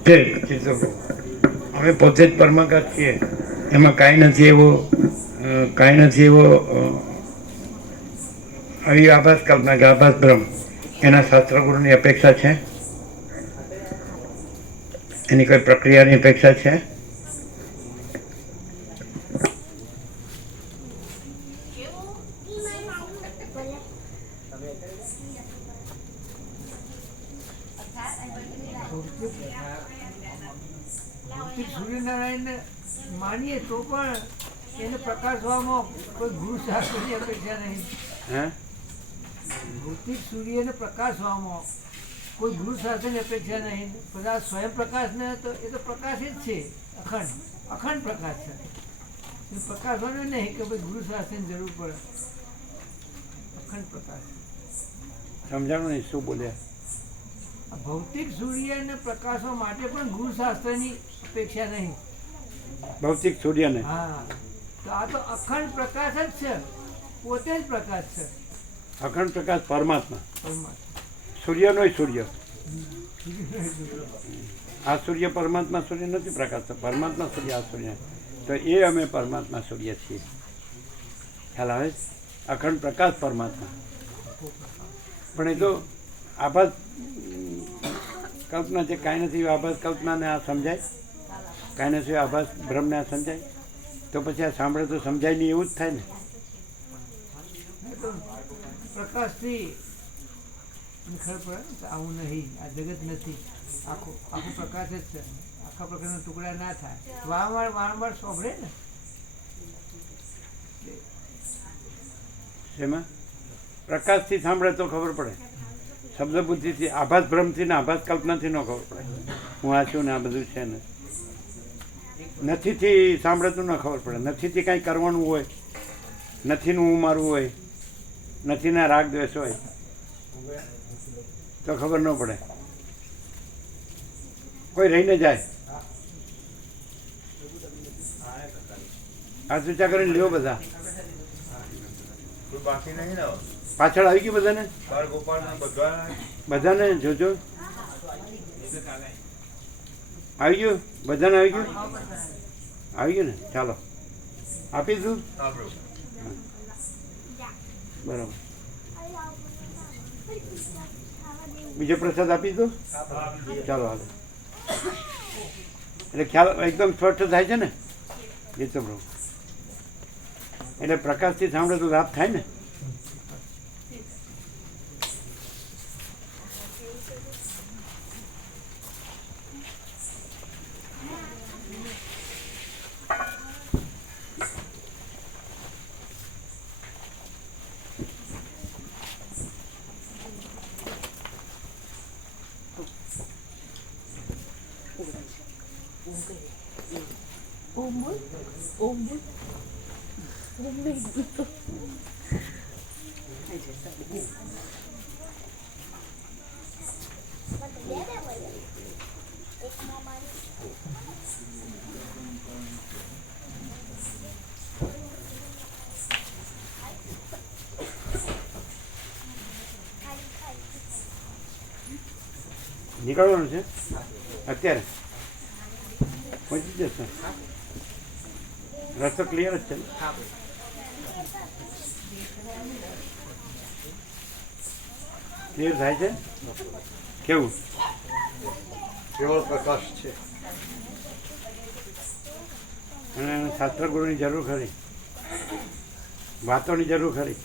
અમે પોતે જ પરમાકાશ છીએ, એમાં કાંઈ નથી એવો આવી આભાસ કલ્પના કે આભાસ બ્રહ્મ એના શાસ્ત્રગુરુની અપેક્ષા છે, એની કોઈ પ્રક્રિયાની અપેક્ષા છે? સૂર્યનારાયણને માનીએ તો પણ એને પ્રકાશવામાં કોઈ ગુરુ શાસ્ત્રની અપેક્ષા નહીં. હે ભૌતિક સૂર્યને પ્રકાશવામાં કોઈ ગુરુ શાસ્ત્રની અપેક્ષા નહીં. બધા સ્વયં પ્રકાશને તો એ તો પ્રકાશ જ છે, અખંડ પ્રકાશ છે. એ પ્રકાશવાનું નહીં કે ભાઈ ગુરુ શાસ્ત્રની જરૂર પડે. અખંડ પ્રકાશ સમજાણું નહીં શું બોલ્યા? ભૌતિક સૂર્યને પ્રકાશવા માટે પણ ગુરુ શાસ્ત્રની અપેક્ષા નહીં. ભૌતિક સૂર્યને હા, તો આ તો અખંડ પ્રકાશ જ છે, પોતે જ પ્રકાશ છે. અખંડ પ્રકાશ પરમાત્મા, પરમાત્મા સૂર્યનો સૂર્ય. આ સૂર્ય પરમાત્મા સૂર્ય નથી પ્રકાશ, પરમાત્મા સૂર્ય આ સૂર્ય. તો એ અમે પરમાત્મા સૂર્ય છીએ. ખ્યાલ આવે છે? અખંડ પ્રકાશ પરમાત્મા. પણ એ તો આભાસ કલ્પના છે, કાંઈ નથી આભાસ કલ્પનાને આ સમજાય, કાંઈ નથી આભાસ બ્રહ્મને આ સમજાય, તો પછી આ સાંભળે તો સમજાય નહીં એવું જ થાય ને. પ્રકાશથી ખબર પડે ને કે આવું નહીં, આ જગત નથી, આખું પ્રકાશ જ છે. આખા પ્રકારના ટુકડા ના થાય, વારંવાર સોંભળે ને. શેમાં પ્રકાશથી સાંભળે તો ખબર પડે, શબ્દ બુદ્ધિથી આભાસ ભ્રમથી ને આભાસ કલ્પનાથી ન ખબર પડે હું આ છું ને આ બધું છે ને. નથીથી સાંભળે તો ન ખબર પડે. નથીથી કાંઈ કરવાનું હોય, નથીનું હું મારું હોય, નથીના રાગ દ્વેષ હોય તો ખબર ન પડે. કોઈ રહીને જાય, આ સૂચા કરીને લ્યો બધા. બાકી નહીં ને પાછળ આવી ગયું બધાને, બાળ ગોપાલ બધાને જોજો આવી ગયું, બધાને આવી ગયું, આવી ગયું ને. ચાલો આપી દઉં, બરાબર. બીજો પ્રસાદ આપી દો, ચાલો હાલો. એટલે ખ્યાલ એકદમ સ્પષ્ટ થાય છે ને એ તો બરાબર. એટલે પ્રકાશથી સાંભળે તો લાભ થાય ને. નીકળવાનું છે અત્યારે, પહોંચી જશે. રસ્તો ક્લિયર જ છે ને? ક્લિયર થાય છે? કેવું? કેવળ પ્રકાશ છે. અને શાસ્ત્ર ગુરુની જરૂર ખરી? વાતોની જરૂર ખરી?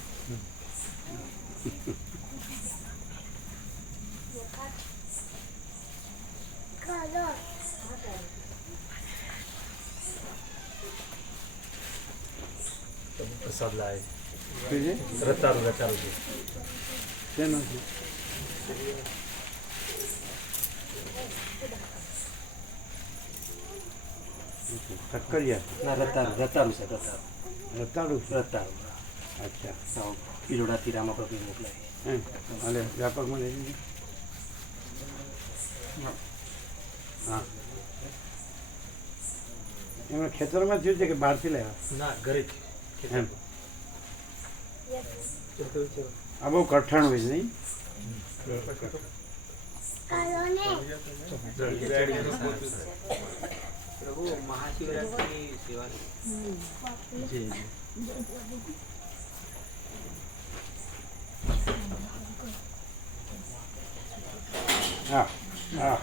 પ્રસાદ લાવે શું છે? રતારું રતારું છે. શેનું છે? શક્કરિયા ના રતારું રતારું છે રતારું રતાળું છે? રતારું. અચ્છા કિલોડાથી રામાપ્રભુ મોકલાય. હે હાલે વ્યાપકમાં લઈ લીધી. હા એમાં ખેતરમાં થયું છે કે બહારથી લાવ્યા? ના ઘરે એમ આ બહુ કઠણ હોય છે નહીં? હા હા